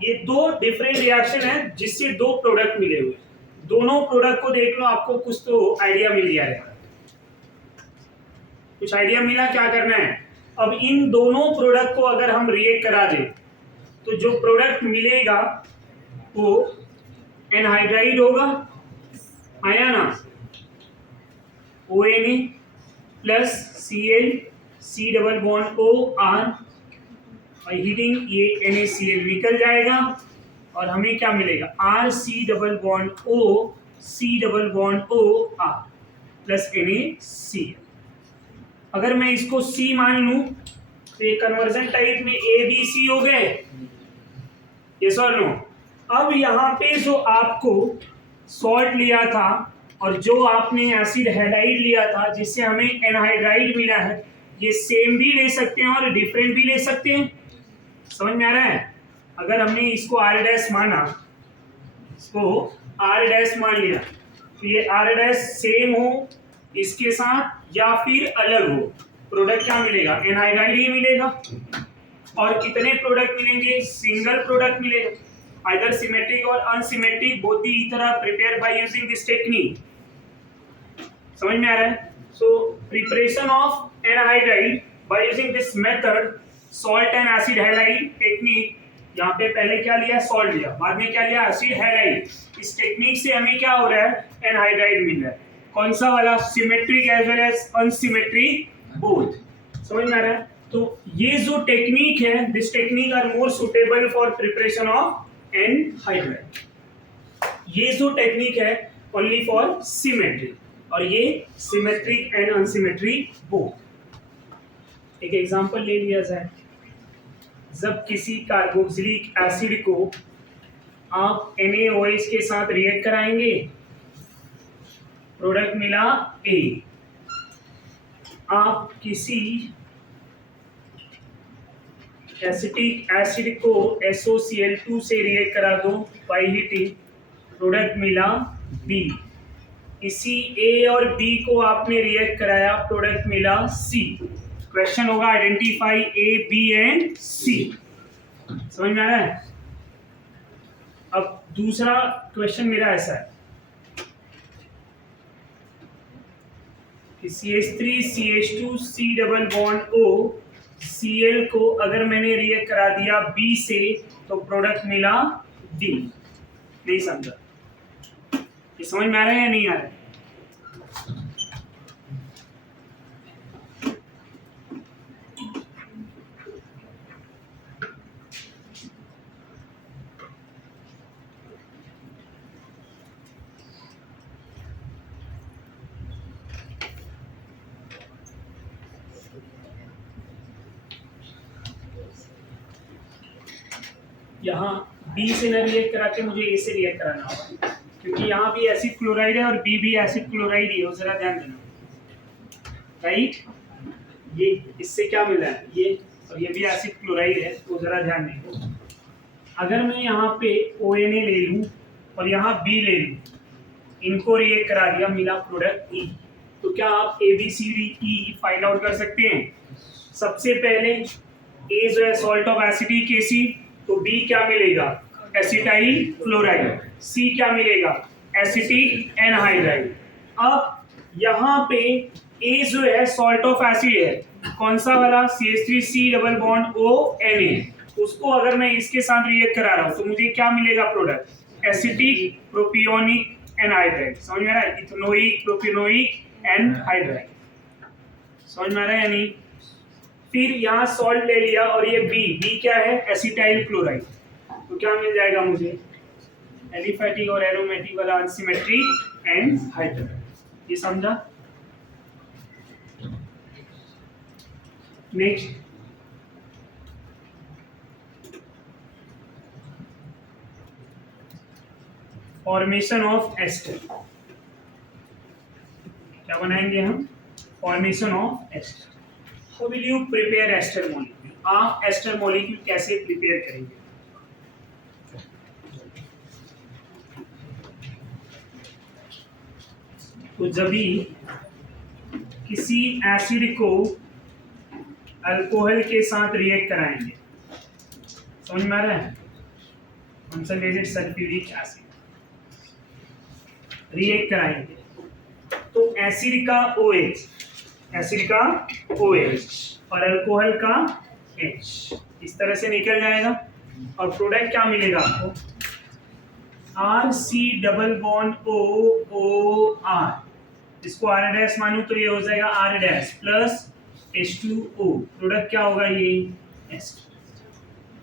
ये 2 डिफरेंट रिएक्शन है जिससे 2 प्रोडक्ट मिले हुए। दोनों प्रोडक्ट को देख लो, आपको कुछ तो आइडिया मिल गया है। कुछ आइडिया मिला क्या करना है? अब इन दोनों प्रोडक्ट को अगर हम रिएक्ट करा दें तो जो प्रोडक्ट मिलेगा वो एनहाइड्राइड होगा, आया ना? ONA plus Cl C double bond OR और हीटिंग ये NaCl निकल जाएगा और हमें क्या मिलेगा? RC double bond O C double bond OR plus NaCl। अगर मैं इसको C मान लूं तो ये कन्वर्जन टाइप में ABC हो गए, यस और नो। अब यहाँ पे जो आपको सॉल्ट लिया था और जो आपने एसिड हैलाइड लिया था जिससे हमें एनहाइड्राइड मिला है, ये सेम भी ले सकते हैं और डिफरेंट भी ले सकते हैं। समझ में आ रहा है? अगर हमने इसको R' माना, इसको R' मान लिया, तो ये R' सेम हो इसके साथ या फिर अलग हो, प्रोडक्ट क्या मिलेगा? एनहाइड्राइड ही मिलेगा। और कितने प्रोडक्ट मिलेंगे? सिंगल प्रोडक्ट मिलेगा। आइदर सिमेट्रिक और unsymmetric, both the ether are prepared by using this technique. समझ में आ रहा है? So preparation of anhydride by using this method, salt and acid halide technique. यहाँ पे पहले क्या लिया? सॉल्ट लिया, बाद में क्या लिया? Acid halide. इस टेक्निक से हमें क्या हो रहा है? एनहाइड्राइड मिल रहा है। कौन सा वाला? Symmetric as well as unsymmetric, both. समझ में आ रहा है? तो ये जो टेक्निक है, this technique are more suitable for preparation of anhydride. ये जो टेक्निक है ओनली फॉर सिमेट्रिक, और ये सिमेट्रिक एंड अनसिमेट्रिक बोथ। एक एग्जांपल ले लिया जाए। जब किसी कार्बोक्सिलिक एसिड को आप NaOH के साथ रिएक्ट कराएंगे, प्रोडक्ट मिला A। आप किसी एसिटिक एसिड को SOCl2 से रिएक्ट करा दो बाई हीटिंग, प्रोडक्ट मिला B। इसी A और B को आपने रिएक्ट कराया, प्रोडक्ट मिला C। क्वेश्चन होगा identify A, B and C। समझ में आ रहा है? अब दूसरा क्वेश्चन मेरा ऐसा है कि CH3 CH2 C double bond O Cl को अगर मैंने रिएक्ट करा दिया B से तो प्रोडक्ट मिला D। नहीं समझा? ये समझ में आ रहा है या नहीं आ रहा है? यहाँ B से न रिएक्ट करा के मुझे A से रिएक्ट कराना होगा, क्योंकि यहाँ भी एसिड क्लोराइड है और B भी एसिड क्लोराइड ही है, जरा ध्यान देना। राइट, ये इससे क्या मिला है, ये और ये भी एसिड क्लोराइड है, तो जरा ध्यान देना। अगर मैं यहाँ पे ONA ले लूँ और यहाँ B ले लूँ, इनको रिएक्ट करा दिया, मिला प्रोडक्ट E। तो क्या आप ABCDE फाइंड आउट कर सकते हैं? सबसे पहले A जो है सॉल्ट ऑफ एसिटिक एसिड, तो B क्या मिलेगा, एसिटाइल क्लोराइड। C क्या मिलेगा, एसिटिक एनहाइड्राइड। अब यहाँ पे A जो है सॉल्ट ऑफ एसिड है, कौन सा वाला, CH3C डबल बॉन्ड ONA। उसको अगर मैं इसके साथ रिएक्ट करा रहा हूँ तो मुझे क्या मिलेगा प्रोडक्ट, एसिटिक प्रोपियोनिक एनहाइड्राइड। समझ में आ रहा है, इथेनोइक प्रोपियोनिक एनहाइड्राइड। समझ में आ रहा है या नहीं? फिर यहाँ सॉल्ट ले लिया और ये B क्या है, एसिटाइल क्लोराइड। तो क्या मिल जाएगा मुझे, एलिफैटिक और एरोमेटिक वाला अनसिमेट्रिक एनहाइड्राइड। ये समझा? Next, formation of ester. क्या बनाएंगे हम, formation of ester. How will you prepare ester molecule? आप एस्टर मॉलिक्यूल कैसे प्रिपेयर करेंगे? तो जब भी किसी एसिड को अल्कोहल के साथ रिएक्ट कराएंगे, समझ में आ रहा है, कंसंट्रेटेड सल्फ्यूरिक एसिड रिएक्ट कराएंगे, तो एसिड का OH, एसिड का OH और अल्कोहल का H इस तरह से निकल जाएगा और प्रोडक्ट क्या मिलेगा आपको, RC डबल बॉन्ड OR। इसको R डैश मानूं तो ये हो जाएगा R dash plus H2O। Product क्या होगा, ये एस्टर।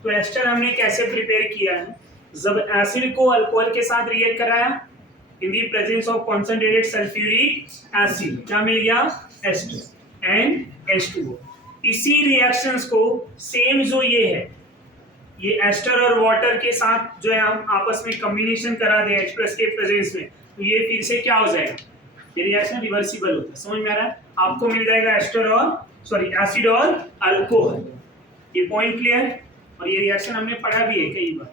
तो एस्टर हमने कैसे प्रिपेयर किया है, जब एसिड को अल्कोहल के साथ रिएक्ट कराया in the presence of concentrated sulphuric acid, क्या मिल गया, एस्टर एंड H2O। इसी रिएक्शंस को सेम जो ये है, ये एस्टर और वाटर के साथ जो है हम आपस में कॉम्बिनेशन करा दें H+ के प्रेजेंस में, तो ये फिर से क्या हो जाएगा, ये रिएक्शन रिवर्सिबल होता है। समझ में आ रहा है? आपको मिल जाएगा एस्टर और एसिड और अल्कोहल। ये पॉइंट क्लियर? और ये रिएक्शन हमने पढ़ा भी है कई बार।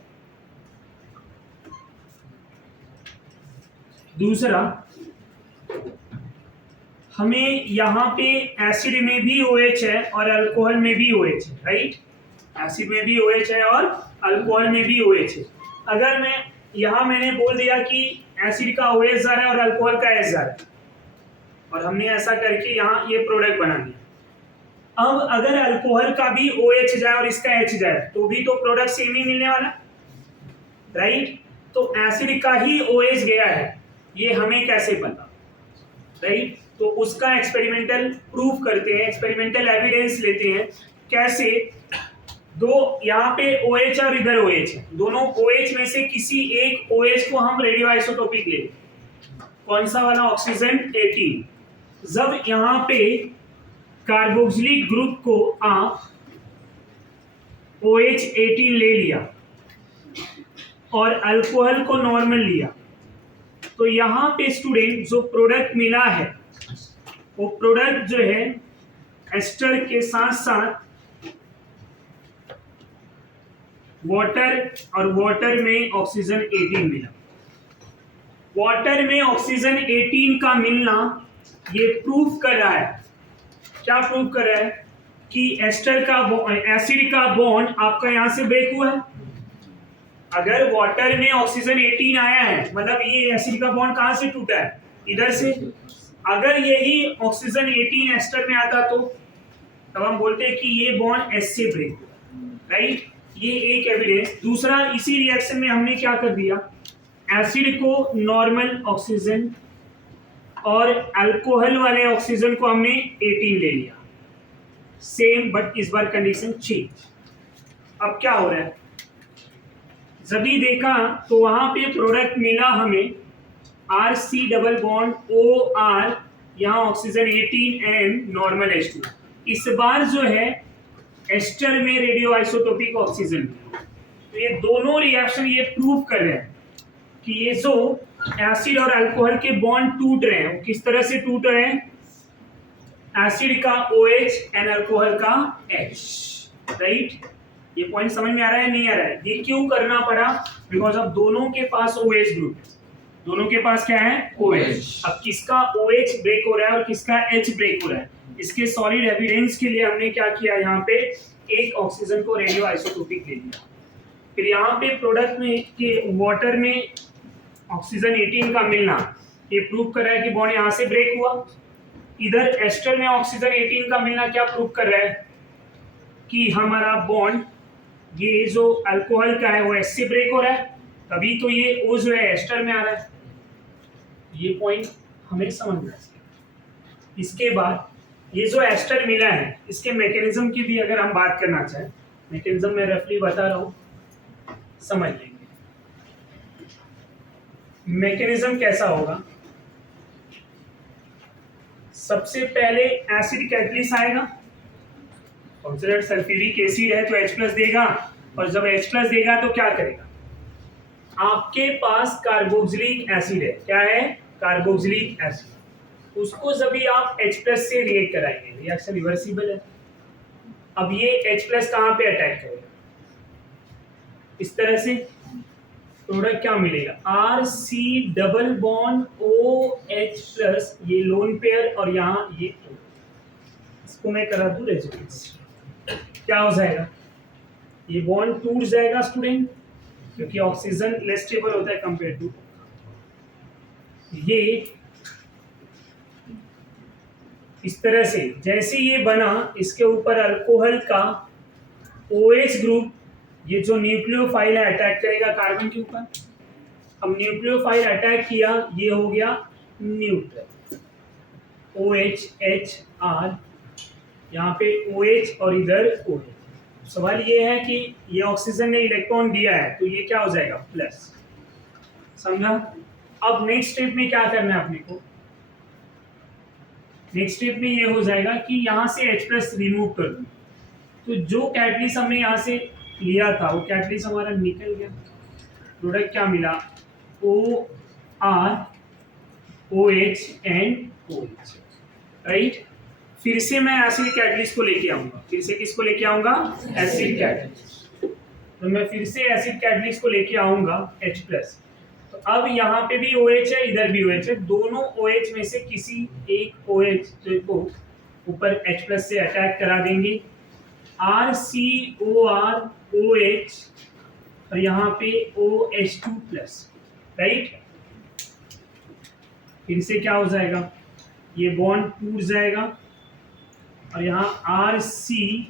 दूसरा, हमें यहाँ पे एसिड में भी OH है और अल्कोहल में भी OH है, राइट? एसिड में भी OH है और अल्कोहल में भी OH है। अगर मैं यहाँ मैंने बोल दिया कि एसिड का OH जा रहा है और अल्कोहल का H जा रहा है, और हमने ऐसा करके यहाँ ये प्रोडक्ट बना दिया। अब अगर अल्कोहल का भी OH जाए और इसका H जाए तो भी तो प्रोडक्ट सेम ही मिलने वाला, राइट? तो एसिड का ही OH गया है, ये हमें कैसे पता, राइट? तो उसका एक्सपेरिमेंटल प्रूफ करते हैं, एक्सपेरिमेंटल एविडेंस लेते हैं। कैसे? दो यहाँ पे OH और इधर OH है, दोनों OH में से किसी एक OH को हम रेडियो आइसोटोपिक ले, कौन सा वाला, ऑक्सीजन 18। जब यहाँ पे कार्बोक्सिलिक ग्रुप को आप OH 18 ले लिया और अल्कोहल को नॉर्मल लिया, तो यहाँ पे स्टूडेंट जो प्रोडक्ट मिला है वो प्रोडक्ट जो है एस्टर के साथ साथ वाटर, और वाटर में ऑक्सीजन 18 मिला। वाटर में ऑक्सीजन 18 का मिलना ये प्रूफ कर रहा है, क्या प्रूफ कर रहा है कि एस्टर का एसिड का बॉन्ड आपका यहां से ब्रेक हुआ है। अगर वाटर में ऑक्सीजन 18 आया है मतलब ये एसिड का बॉन्ड कहां से टूटा है, इधर से। अगर यही ऑक्सीजन 18 एस्टर में आता तो तब हम बोलते हैं कि ये बॉन्ड एस से ब्रेक हुआ, राइट। ये एक एविडेंस। दूसरा, इसी रिएक्शन में हमने क्या कर दिया, एसिड को नॉर्मल ऑक्सीजन और अल्कोहल वाले ऑक्सीजन को हमने 18 ले लिया, सेम, बट इस बार कंडीशन चेंज। अब क्या हो रहा है, जब भी देखा तो वहां पे प्रोडक्ट मिला हमें RC डबल बॉन्ड OR, यहाँ ऑक्सीजन 18 एंड नॉर्मल H2। इस बार जो है एस्टर में रेडियो आइसोटोपिक ऑक्सीजन। तो ये दोनों रिएक्शन ये प्रूव कर रहे हैं कि ये जो एसिड और अल्कोहल के बॉन्ड टूट रहे हैं वो किस तरह से टूट रहे हैं, एसिड का OH एंड अल्कोहल का H, राइट। ये पॉइंट समझ में आ रहा है नहीं आ रहा है? ये क्यों करना पड़ा, बिकॉज अब दोनों के पास OH ग्रुप, दोनों के पास क्या है OH। अब किसका OH ब्रेक हो रहा है और किसका H ब्रेक हो रहा है, इसके सॉलिड एविडेंस के लिए हमने क्या किया, यहाँ पे एक ऑक्सीजन को रेडियो आइसोटोपिक ले लिया। फिर यहाँ पे प्रोडक्ट में कि वाटर में ऑक्सीजन 18 का मिलना ये प्रूव कर रहा है कि बॉन्ड यहाँ से ब्रेक हुआ। इधर एस्टर में ऑक्सीजन 18 का मिलना क्या प्रूव कर रहा है कि हमारा बॉन्ड ये जो अल्कोहल का है वो एस से ब्रेक हो रहा है, तभी तो ये O जो है एस्टर में आ रहा है। ये पॉइंट हमें समझना है। इसके बाद ये जो एस्टर मिला है इसके मैकेनिज्म की भी अगर हम बात करना चाहें, मैकेनिज्म मैं रफली बता रहा हूँ, समझ लेंगे। मैकेनिज्म कैसा होगा, सबसे पहले एसिड कैटलिस्ट आएगा, कंसिडर सल्फ्यूरिक एसिड है तो H+ देगा, और जब H+ देगा तो क्या करेगा, आपके पास कार्बोक्सिलिक एसिड है, क्या है कार्बोक्सिलिक एसिड, उसको जब भी आप H+ से रिएक्ट कराएंगे, रिएक्शन रिवर्सिबल है। अब ये H+ कहां पे अटैक करेगा, इस तरह से प्रोडक्ट क्या मिलेगा, RC डबल बॉन्ड OH+, ये लोन पेयर और यहाँ ये O, इसको मैं करा दूं रेजोनेंस, क्या हो जाएगा, ये बॉन्ड टूट जाएगा स्टूडेंट, क्योंकि ऑक्सीजन लेस स्टेबल होता है कंपेयर टू। ये इस तरह से जैसे ये बना, इसके ऊपर अल्कोहल का OH ग्रुप, ये जो न्यूक्लियोफाइल है अटैक करेगा कार्बन के ऊपर। अब न्यूक्लियोफाइल अटैक किया, ये हो गया न्यूट्रल, OH यहाँ पे OH और इधर OH। सवाल ये है कि ये ऑक्सीजन ने इलेक्ट्रॉन दिया है तो ये क्या हो जाएगा प्लस, समझा। अब नेक्स्ट स्टेप में क्या करना है अपने को, नेक्स्ट स्टेप में ये हो जाएगा कि यहाँ से H+ रिमूव कर दूं, तो जो कैटलिस्ट हमने यहाँ से लिया था वो कैटलिस्ट हमारा निकल गया, प्रोडक्ट क्या मिला OR OH and OH, right. फिर से मैं एसिड कैटलिस्ट को लेके आऊंगा, फिर से किसको लेके आऊंगा, एसिड कैटलिस्ट। तो मैं फिर से एसिड कैटलिस्ट को लेके आऊंगा H+। तो अब यहाँ पे भी OH है, इधर भी OH है, दोनों OH में से किसी एक OH को ऊपर H+ से अटैक करा देंगे, RCOR OH और यहाँ पे OH2+, राइट। फिर से क्या हो जाएगा, ये बॉन्ड टूट जाएगा और यहाँ RCOR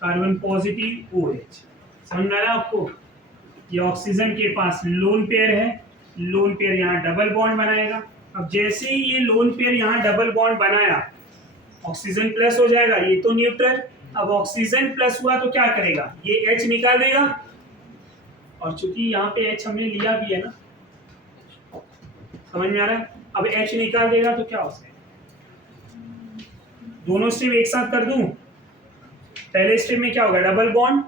कार्बन पॉजिटिव OH, समझ में आ रहा है आपको। ये ऑक्सीजन के पास लोन पेयर है, लोन पेयर यहाँ डबल बॉन्ड बनाएगा। अब जैसे ही ये लोन पेयर यहाँ डबल बॉन्ड बनाया, ऑक्सीजन प्लस हो जाएगा, ये तो न्यूट्रल। अब ऑक्सीजन प्लस हुआ तो क्या करेगा, ये H निकाल देगा, और चूंकि यहाँ पे H हमने लिया भी है ना, समझ में आ रहा है। अब H निकाल देगा तो क्या हो जाएगा, दोनों स्टेप एक साथ कर दूं। पहले स्टेप में क्या होगा, डबल बॉन्ड,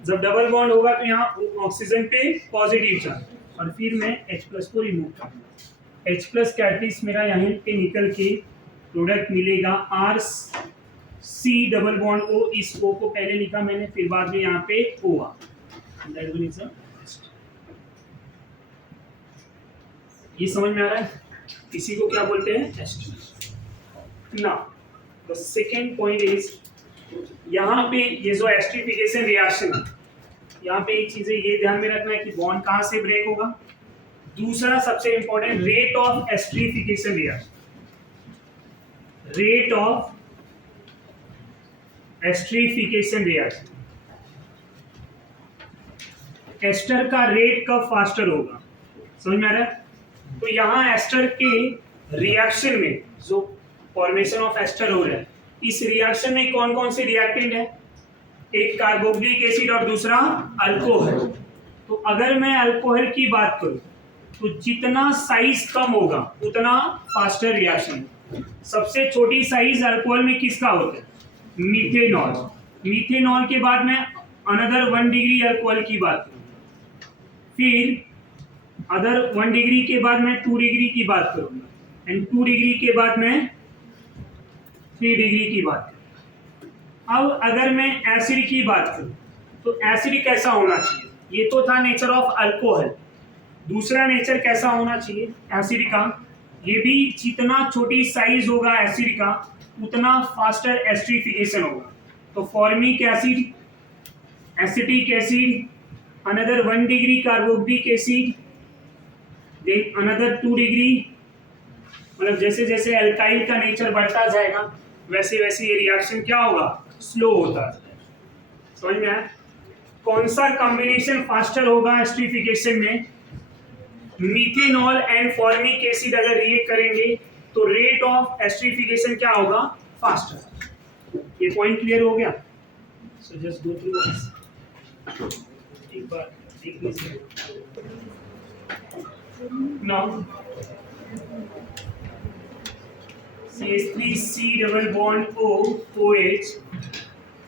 जब डबल बॉन्ड होगा तो यहाँ ऑक्सीजन पे पॉजिटिव चार्ज, और फिर मैं H+ को रिमूव करूंगा। H+ कैटलिस्ट मेरा यहाँ पे निकल के प्रोडक्ट मिलेगा C डबल बॉन्ड O, इस O को पहले लिखा मैंने, फिर बाद में यहाँ पे O आ, दैट वन इज ये समझ में आ रहा है? इसी को क्या बोलते हैं? Ester. Now the second point is, यहाँ पे ये जो एस्टरिफिकेशन रिएक्शन है, यहाँ पे एक चीज है ये ध्यान में रखना है कि बॉन्ड कहाँ से ब्रेक होगा। दूसरा सबसे important, rate of esterification reaction, rate of esterification reaction, ester का रेट कब फास्टर होगा, समझ में आ रहा है? तो यहाँ एस्टर के रिएक्शन में जो फॉर्मेशन ऑफ एस्टर हो रहा है, इस रिएक्शन में कौन कौन से रिएक्टेंट है? एक कार्बोक्सिलिक एसिड और दूसरा अल्कोहल। तो अगर मैं अल्कोहल की बात करूं तो जितना साइज कम होगा उतना फास्टर रिएक्शन। सबसे छोटी साइज अल्कोहल में किसका होता है? मीथेनॉल। मीथेनॉल के बाद मैं अनदर 1 डिग्री अल्कोहल की बात करूंगा, फिर अदर 1 डिग्री के बाद मैं 2 डिग्री की बात करूंगा, एंड 2 डिग्री के बाद मैं 3 डिग्री की बात करूंगा। अब अगर मैं एसिड की बात करूं तो एसिड कैसा होना चाहिए? ये तो था नेचर ऑफ अल्कोहल, दूसरा नेचर कैसा होना चाहिए एसिड का? ये भी जितना छोटी साइज होगा एसिड का उतना फास्टर एस्टरिफिकेशन होगा। तो formic acid, acetic acid, another 1 degree carboxylic acid, then another 2 degree, मतलब जैसे जैसे अल्काइल का नेचर बढ़ता जाएगा वैसे वैसे ये रिएक्शन क्या होगा? स्लो होता है। समझ में आया? कौन सा कॉम्बिनेशन फास्टर होगा एस्टरिफिकेशन में? मीथेनॉल एंड फॉर्मिक एसिड अगर रिएक्ट करेंगे तो रेट ऑफ एस्टरिफिकेशन क्या होगा? फास्टर। ये पॉइंट क्लियर हो गया? So just go through this एक बार देख लीजिए। Now CH3C double bond O OH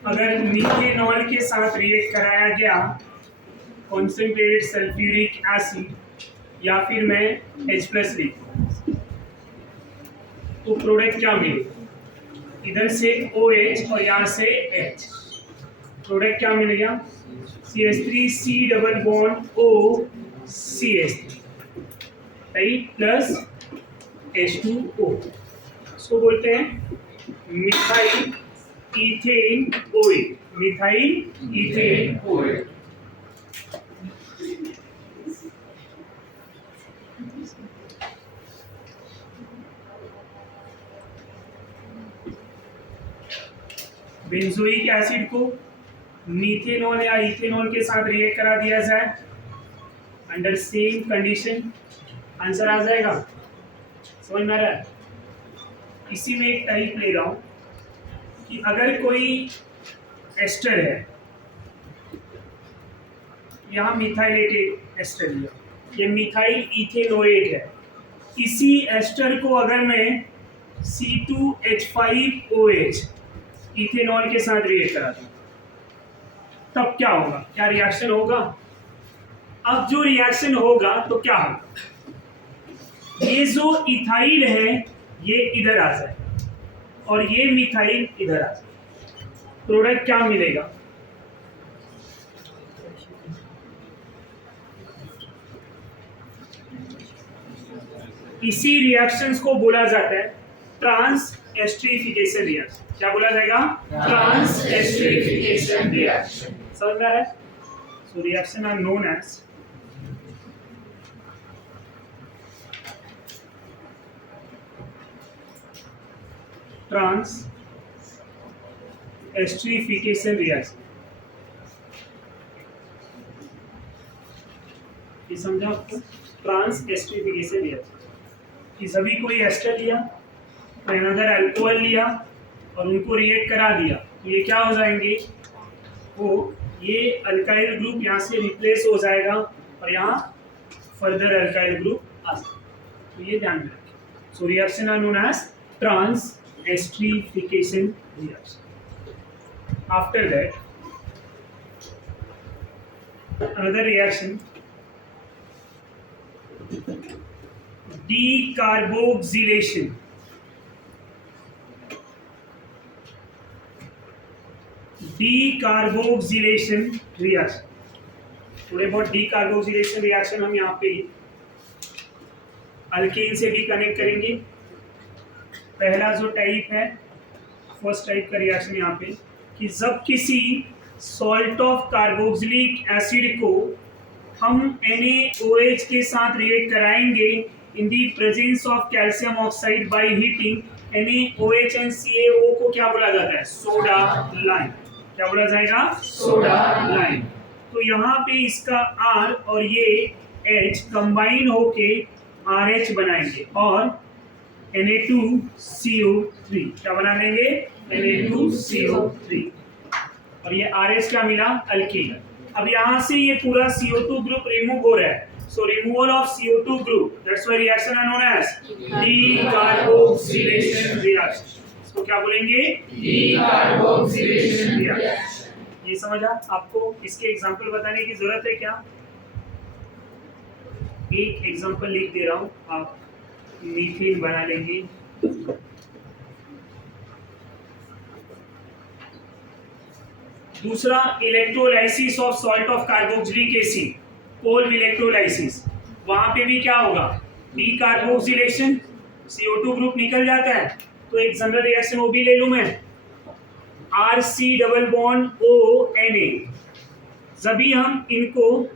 अगर मीथेनॉल के साथ रिएक्ट कराया गया कॉन्सेंट्रेटेड सल्फ्यूरिक एसिड या फिर मैं H+ लिखूं तो प्रोडक्ट क्या मिलेगा? इधर से OH और यहाँ से H, प्रोडक्ट क्या मिलेगा? CH3C double bond O CH3 right plus H2O, इसको बोलते हैं methyl ethane ओएट, methyl ethane ओएट। Benzoic acid को मीथेनॉल या इथेनॉल के साथ रिएक्ट करा दिया जाए अंडर सेम कंडीशन, आंसर आ जाएगा। समझ में आ रहा है? इसी में एक टाइप ले रहा हूं कि अगर कोई एस्टर है, यहाँ मिथाइलेटेड एस्टर लिया, ये मिथाइल इथेनोएट है, इसी एस्टर को अगर मैं C2H5OH इथेनॉल के साथ रिएक्ट कराता हूँ तब क्या होगा? क्या रिएक्शन होगा? अब जो रिएक्शन होगा तो क्या होगा? ये जो इथाइल है ये इधर आ जाए और ये मिथाइल इधर आ जाए, प्रोडक्ट क्या मिलेगा? इसी रिएक्शंस को बोला जाता है ट्रांस एस्टरिफिकेशन रिएक्शन। क्या बोला जाएगा? Transesterification reaction. समझ में आ रहा है? So reaction are known as transesterification reaction. ये समझा आपको? ट्रांस एस्टरिफिकेशन रिएक्शन कि सभी कोई एस्टर लिया, अनदर अल्कोहल लिया और उनको रिएक्ट करा दिया तो ये क्या हो जाएंगे? वो ये अल्काइल ग्रुप यहाँ से रिप्लेस हो जाएगा और यहाँ फर्दर अल्काइल ग्रुप आ जाएगा। तो ये ध्यान में रखें। So reaction are known as transesterification reaction. After that, another reaction, decarboxylation. Decarboxylation reaction. थोड़े बहुत डीकार्बोक्सिलेशन रिएक्शन हम यहाँ पे अल्केन से भी कनेक्ट करेंगे। पहला जो टाइप है, फर्स्ट टाइप का रिएक्शन यहाँ पे, कि जब किसी सॉल्ट ऑफ कार्बोक्सिलिक एसिड को हम NaOH के साथ रिएक्ट कराएंगे in the presence of calcium oxide by heating, NaOH and CaO को क्या बोला जाता है? Soda lime. क्या बोला जाएगा? Soda lime. तो यहाँ पे इसका R और ये H कंबाइन होके RH बनाएंगे और Na2CO3। क्या बना लेंगे? Na2CO3। और ये RH क्या मिला? अल्कीन। अब यहाँ से ये पूरा CO2 ग्रुप रिमूव हो रहा है, so removal of CO2 group, that's why reaction are known as decarboxylation reaction. इसको क्या बोलेंगे? Decarboxylation reaction. ये समझा आपको? इसके एग्जांपल बताने की जरूरत है क्या? एक एग्जांपल लिख दे रहा हूँ, आप मीथेन बना लेंगे। दूसरा, electrolysis of salt of carboxylic acid, cold electrolysis. वहां पे भी क्या होगा? डीकार्बोक्सिलेशन, CO2 ग्रुप निकल जाता है, तो एक जनरल रिएक्शन वो भी ले लूं मैं, RC डबल बॉन्ड ONA। जब भी हम इनको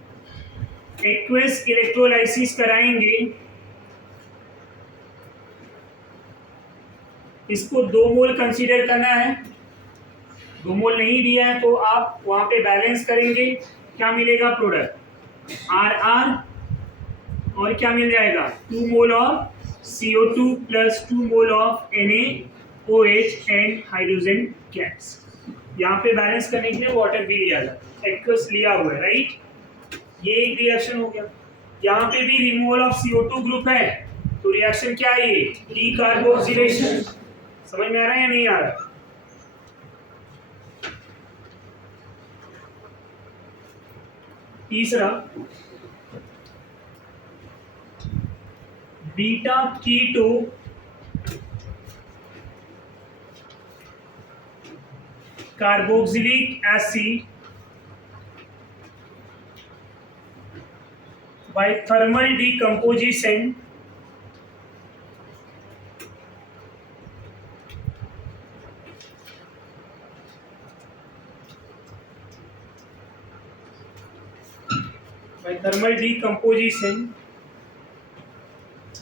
एक्वस इलेक्ट्रोलाइसिस कराएंगे, इसको 2 मोल कंसीडर करना है। 2 मोल नहीं दिया है तो आप वहां पे बैलेंस करेंगे, क्या मिलेगा? प्रोडक्ट RR, और क्या मिल जाएगा? 2 mole of CO2 plus 2 mole of NaOH and hydrogen gas. यहाँ पे बैलेंस करने के लिए वाटर भी लिया जाता है, एक्वस लिया हुआ है, राइट? ये एक रिएक्शन हो गया। यहाँ पे भी रिमूवल ऑफ CO2 ग्रुप है, तो रिएक्शन क्या है? ये डीकार्बोक्सिलेशन। समझ में आ रहा है या नहीं आ रहा? तीसरा, beta keto carboxylic acid by thermal decomposition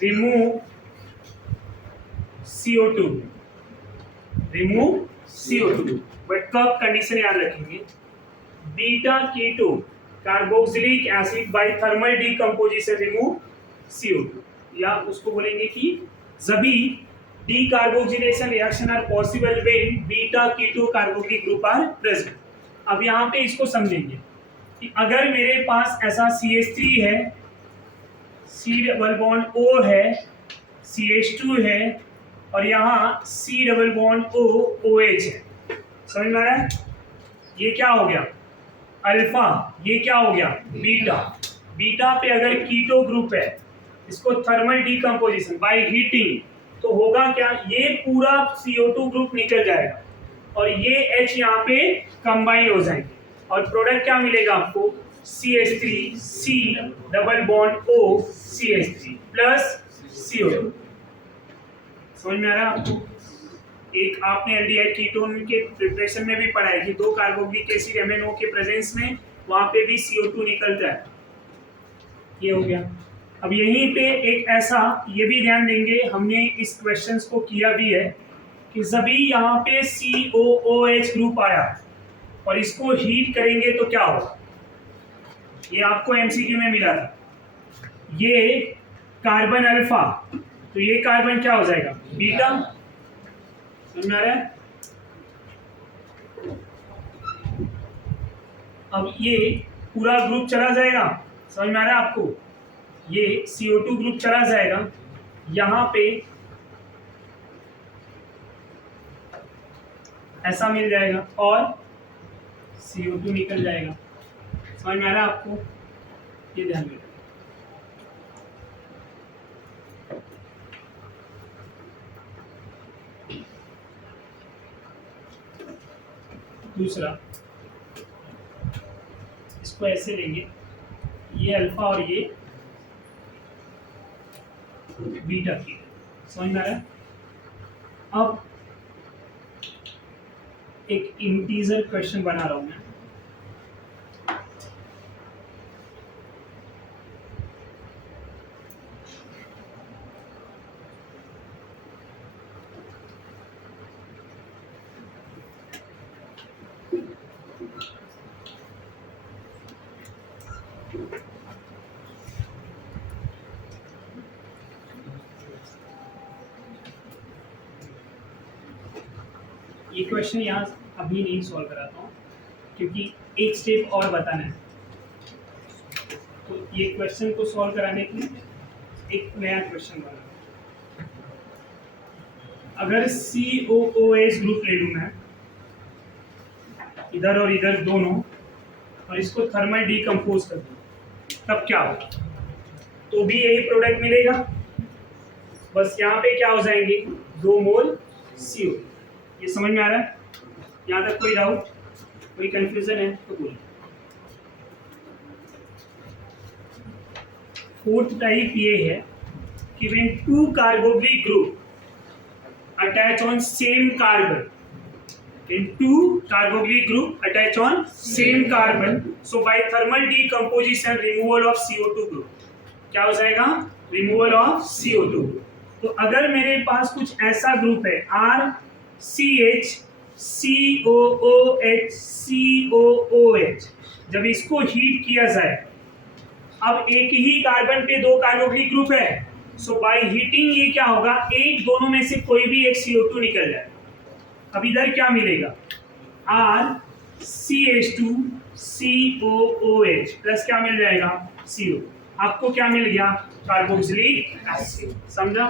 remove CO2, but कब कंडीशन याद रखेंगे? Beta keto carboxylic acid by thermal decomposition remove CO2, या उसको बोलेंगे कि जभी decarboxylation reaction are possible when beta keto carboxylic group are present. अब यहाँ पे इसको समझेंगे कि अगर मेरे पास ऐसा CH3 है, C डबल बॉन्ड O है, CH2 है, और यहाँ C double bond O OH है, समझ में आ रहा है? ये क्या हो गया? अल्फा। ये क्या हो गया? बीटा। बीटा पे अगर कीटो ग्रुप है, इसको थर्मल डीकम्पोजिशन बाय हीटिंग, तो होगा क्या? ये पूरा CO2 ग्रुप निकल जाएगा और ये H यहाँ पे कंबाइन हो जाएंगे और प्रोडक्ट क्या मिलेगा आपको? CH3, C double bond O, CH3 plus CO2। समझ में आ रहा है आपको? एक आपने एल्डिहाइड कीटोन के प्रिपरेशन में भी पढ़ा है कि 2 कार्बोक्सिलिक एसिड MnO के प्रेजेंस में वहां पे भी CO2 निकलता है। ये हो गया। अब यहीं पे एक ऐसा, ये भी ध्यान देंगे, हमने इस क्वेश्चंस को किया भी है कि जब यहाँ पे COOH ग्रुप आया और इसको हीट करेंगे तो क्या होगा? ये आपको MCQ में मिला था। ये कार्बन अल्फा, तो ये कार्बन क्या हो जाएगा? बीटा। समझ में आ रहा है? अब ये पूरा ग्रुप चला जाएगा, समझ में आ रहा है आपको? ये CO2 ग्रुप चला जाएगा, यहाँ पे ऐसा मिल जाएगा और CO2 निकल जाएगा। समझ में आ रहा है आपको? ये ध्यान रखिए। दूसरा इसको ऐसे लेंगे, ये अल्फा और ये बीटा की, समझ में आ रहा है? अब एक इंटीजर क्वेश्चन बना रहा हूं मैं। ये क्वेश्चन यहाँ अभी नहीं सॉल्व कराता हूँ क्योंकि एक स्टेप और बताना है। तो ये क्वेश्चन को सॉल्व कराने के लिए एक नया क्वेश्चन बना। अगर COOH ग्रुप ले लूँ मैं, इधर और इधर दोनों, और इसको थर्मल डीकम्पोज कर दूँ, तब क्या होगा? तो भी यही प्रोडक्ट मिलेगा, बस यहाँ पे क्या हो जाएंगे, 2 मोल CO। ये समझ में आ रहा है? यहाँ तक कोई डाउट, कोई कंफ्यूजन है तो बोलिए। फोर्थ टाइप ये है कि when 2 carboxylic group attach on same carbon, when 2 carboxylic group attach on same carbon, so by thermal decomposition removal of CO2 group, क्या हो जाएगा? Removal of CO2। तो अगर मेरे पास कुछ ऐसा ग्रुप है RCH COOH COOH, जब इसको हीट किया जाए, अब एक ही कार्बन पे 2 कार्बोक्सिलिक ग्रुप है, सो बाय हीटिंग ये क्या होगा, एक दोनों में से कोई भी एक CO2 निकल जाए। अब इधर क्या मिलेगा, RCH2 COOH प्लस क्या मिल जाएगा, CO। आपको क्या मिल गया, कार्बोक्सिलिक एसिड। समझा?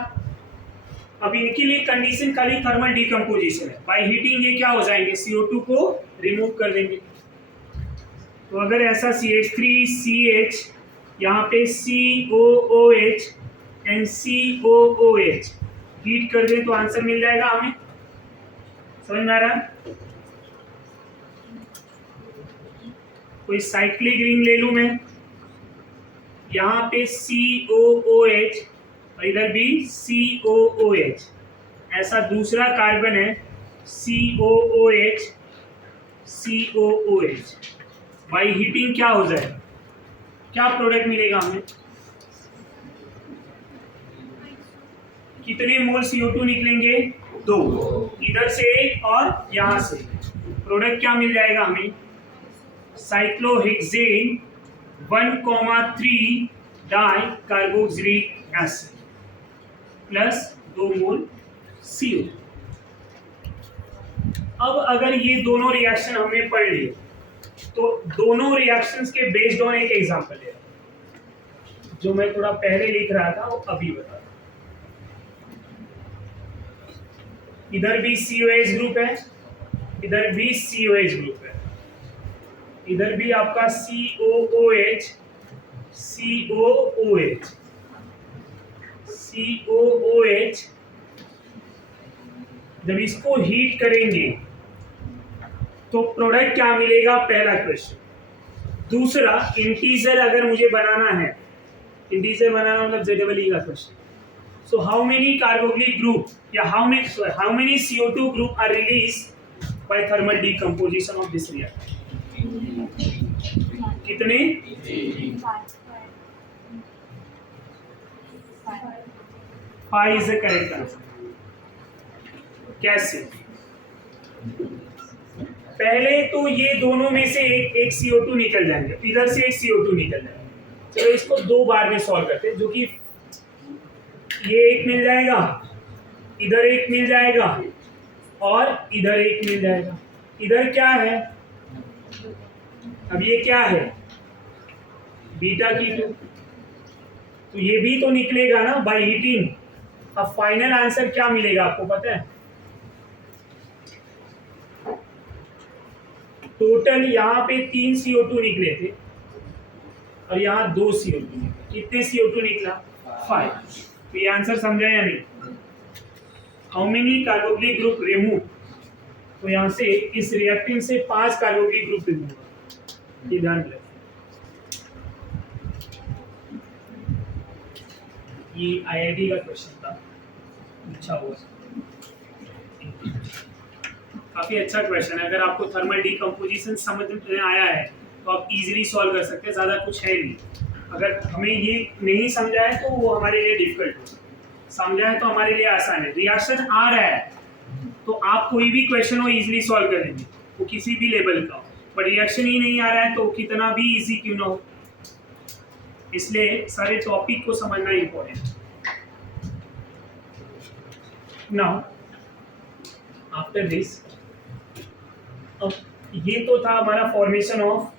अब इनके लिए कंडीशन खाली थर्मल डीकम्पोजिशन है, बाय हीटिंग ये क्या हो जाएंगे, CO2 को रिमूव कर देंगे। तो अगर ऐसा CH3CH, यहाँ पे COOH एंड COOH हीट कर दें तो आंसर मिल जाएगा हमें। समझ में आ रहा है? कोई साइक्लिक रिंग ले लूं मैं, यहाँ पे COOH और इधर भी COOH, ऐसा दूसरा कार्बन है COOH COOH, बाई हीटिंग क्या हो जाए, क्या प्रोडक्ट मिलेगा हमें, कितने मोल CO2 निकलेंगे, 2, इधर से एक और यहाँ से। प्रोडक्ट क्या मिल जाएगा हमें, cyclohexane 1,3 di carboxylic acid plus 2 मोल CO। अब अगर ये दोनों रिएक्शन हमने पढ़ लिए, तो दोनों रिएक्शंस के बेस्ड ऑन एक एग्जांपल है, जो मैं थोड़ा पहले लिख रहा था वो अभी बता। इधर भी COH ग्रुप है, इधर भी COH ग्रुप है, इधर भी आपका COOH COOH COOH। जब इसको हीट करेंगे तो प्रोडक्ट क्या मिलेगा, पहला क्वेश्चन। दूसरा, इंटीजर अगर मुझे बनाना है, इंटीजर बनाना मतलब ZEE का question. So how many carboxylic group या how many CO2 group are release by thermal decomposition of this reactor? कितने? 5 इज द करेक्ट आंसर। कैसे? पहले तो ये दोनों में से एक CO2 निकल जाएंगे, इधर से एक CO2 निकल जाएगा। चलो इसको 2 बार में सॉल्व करते हैं, जो कि ये एक मिल जाएगा, इधर एक मिल जाएगा और इधर एक मिल जाएगा। इधर क्या है, अब ये क्या है, बीटा कीटोन, तो ये भी तो निकलेगा ना बाय हीटिंग। अब फाइनल आंसर क्या मिलेगा आपको पता है? टोटल यहाँ पे 3 CO2 निकले थे और यहाँ 2 CO2 निकले। कितने CO2 निकला? 5। तो ये आंसर समझा या नहीं? How many carboxylic group remove तो यहाँ से इस रिएक्टेंट से 5 कार्बोक्सिलिक ग्रुप रिमूव होगा, ये ध्यान रखें। ये IIT का क्वेश्चन था, अच्छा हुआ, काफी अच्छा क्वेश्चन है। अगर आपको थर्मल डीकंपोजिशन समझ में आया है तो आप इजीली सॉल्व कर सकते हैं, ज़्यादा कुछ है नहीं। अगर हमें ये नहीं समझा है तो वो हमारे लिए डिफिकल्ट हो, समझा है तो हमारे लिए आसान है। रिएक्शन आ रहा है तो आप कोई भी क्वेश्चन हो इजीली सॉल्व कर लेंगे, वो किसी भी लेवल का हो। पर रिएक्शन ही नहीं आ रहा है तो कितना भी इजी क्यों ना हो, इसलिए सारे टॉपिक को समझना इंपॉर्टेंट। नाउ आफ्टर दिस, अब ये तो था हमारा फॉर्मेशन ऑफ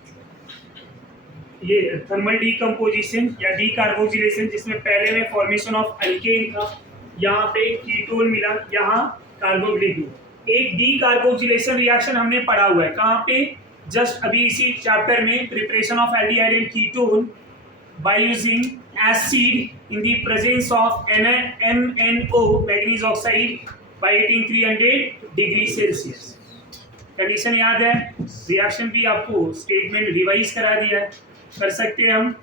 ये थर्मल डीकंपोजिशन या डीकार्बोक्सिलेशन, जिसमें पहले में फॉर्मेशन ऑफ अल्केन था, यहाँ पे कीटोन मिला, यहाँ कार्बोक्सिलिक ग्रुप। एक डीकार्बोक्सिलेशन रिएक्शन हमने पढ़ा हुआ है, कहाँ पे, जस्ट अभी इसी चैप्टर में, preparation of aldehyde and ketone by using acid in the presence of MnO manganese oxide by heating 300 degree Celsius. Condition याद है, रिएक्शन भी आपको स्टेटमेंट रिवाइज करा दिया है, कर सकते हैं हम।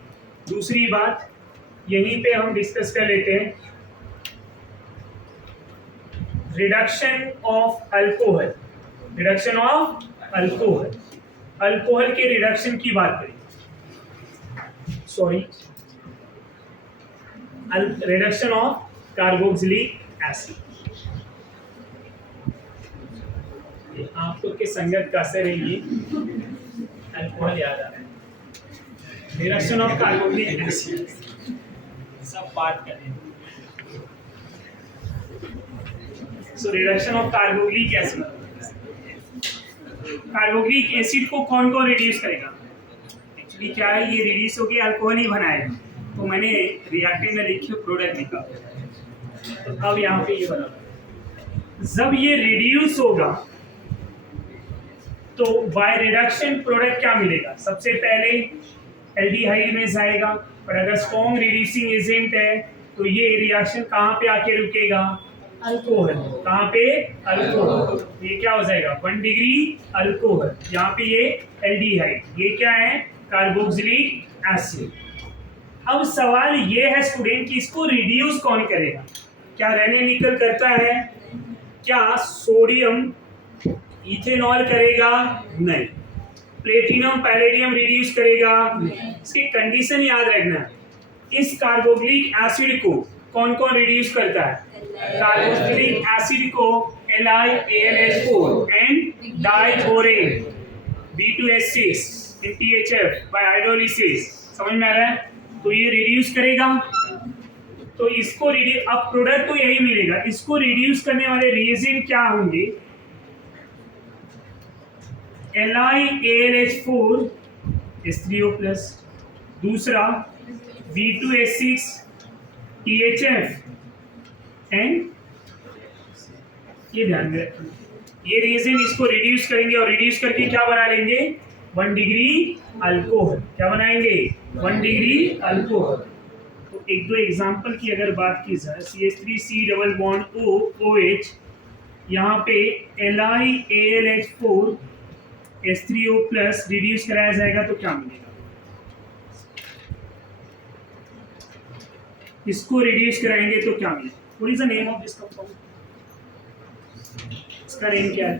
दूसरी बात यहीं पे हम डिस्कस कर लेते हैं, reduction of alcohol. Reduction of alcohol, alcohol के रिडक्शन की बात करें, sorry, reduction of carboxylic acid. आप लोग के संगत का असर है ये, अल्कोहल याद आ रहा है। रिडक्शन ऑफ कार्बोक्सिलिक एसिड सब बात करें। So reduction of carboxylic acid, carboxylic acid को कौन कौन रिड्यूस करेगा? एक्चुअली क्या है, ये रिड्यूस होकर अल्कोहल ही बनाएगा, तो मैंने रिएक्टेंट में लिखी प्रोडक्ट लिखा, तो अब यहाँ पे ये बना। जब ये रिड्यूस होगा तो बाय रिडक्शन प्रोडक्ट क्या मिलेगा? सबसे पहले एल्डिहाइड में जाएगा, पर अगर स्ट्रॉन्ग रिड्यूसिंग एजेंट है तो ये रिएक्शन कहाँ पे आके रुकेगा? अल्कोहल। कहाँ पे? अल्कोहल। ये क्या हो जाएगा? 1 डिग्री अल्कोहल, यहाँ पे ये एल्डिहाइड, ये क्या है? Carboxylic acid. अब सवाल ये है स्टूडेंट कि इसको रिड्यूस कौन करेगा? क्या रेने निकल करता है? क्या सोडियम इथेनॉल करेगा? नहीं। प्लेटिनम पैलेडियम रिड्यूस करेगा? नहीं। इसकी कंडीशन याद रखना, इस कार्बोक्सिलिक एसिड को कौन कौन रिड्यूस करता है? कार्बोक्सिलिक एसिड को LiAlH4 and diborane B2H6 in THF by hydrolysis. समझ में आ रहा है? तो ये रिड्यूस करेगा, तो इसको अब प्रोडक्ट तो यही मिलेगा। इसको रिड्यूस करने वाले रिएजेंट क्या होंगे? LiAlH4 H3O+, दूसरा B2H6 THF एंड, ये ध्यान में रखिए, ये रिएजेंट इसको रिड्यूस करेंगे और रिड्यूस करके क्या बना लेंगे? 1 डिग्री अल्कोहल। क्या बनाएंगे? 1 डिग्री अल्कोहल। तो एक दो एग्जांपल की अगर बात की जाए, CH3C double bond O OH, यहाँ पे LiAlH4 H3O+ रिड्यूस कराया जाएगा तो क्या मिलेगा? इसको रिड्यूस कराएंगे तो क्या मिलेगा? What is the name of this compound? इसका नेम क्या है?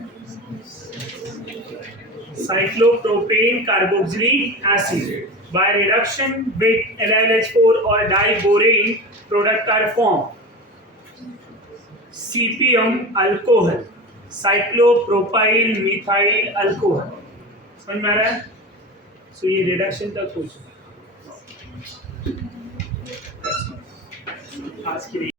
Cyclopropane carboxylic acid. By reduction with LiLH4 और diborane product are form CPM alcohol, cyclopropyl methyl alcohol. समझ में आ रहा है? सो ये रिडक्शन तक हो चुका है आज के लिए।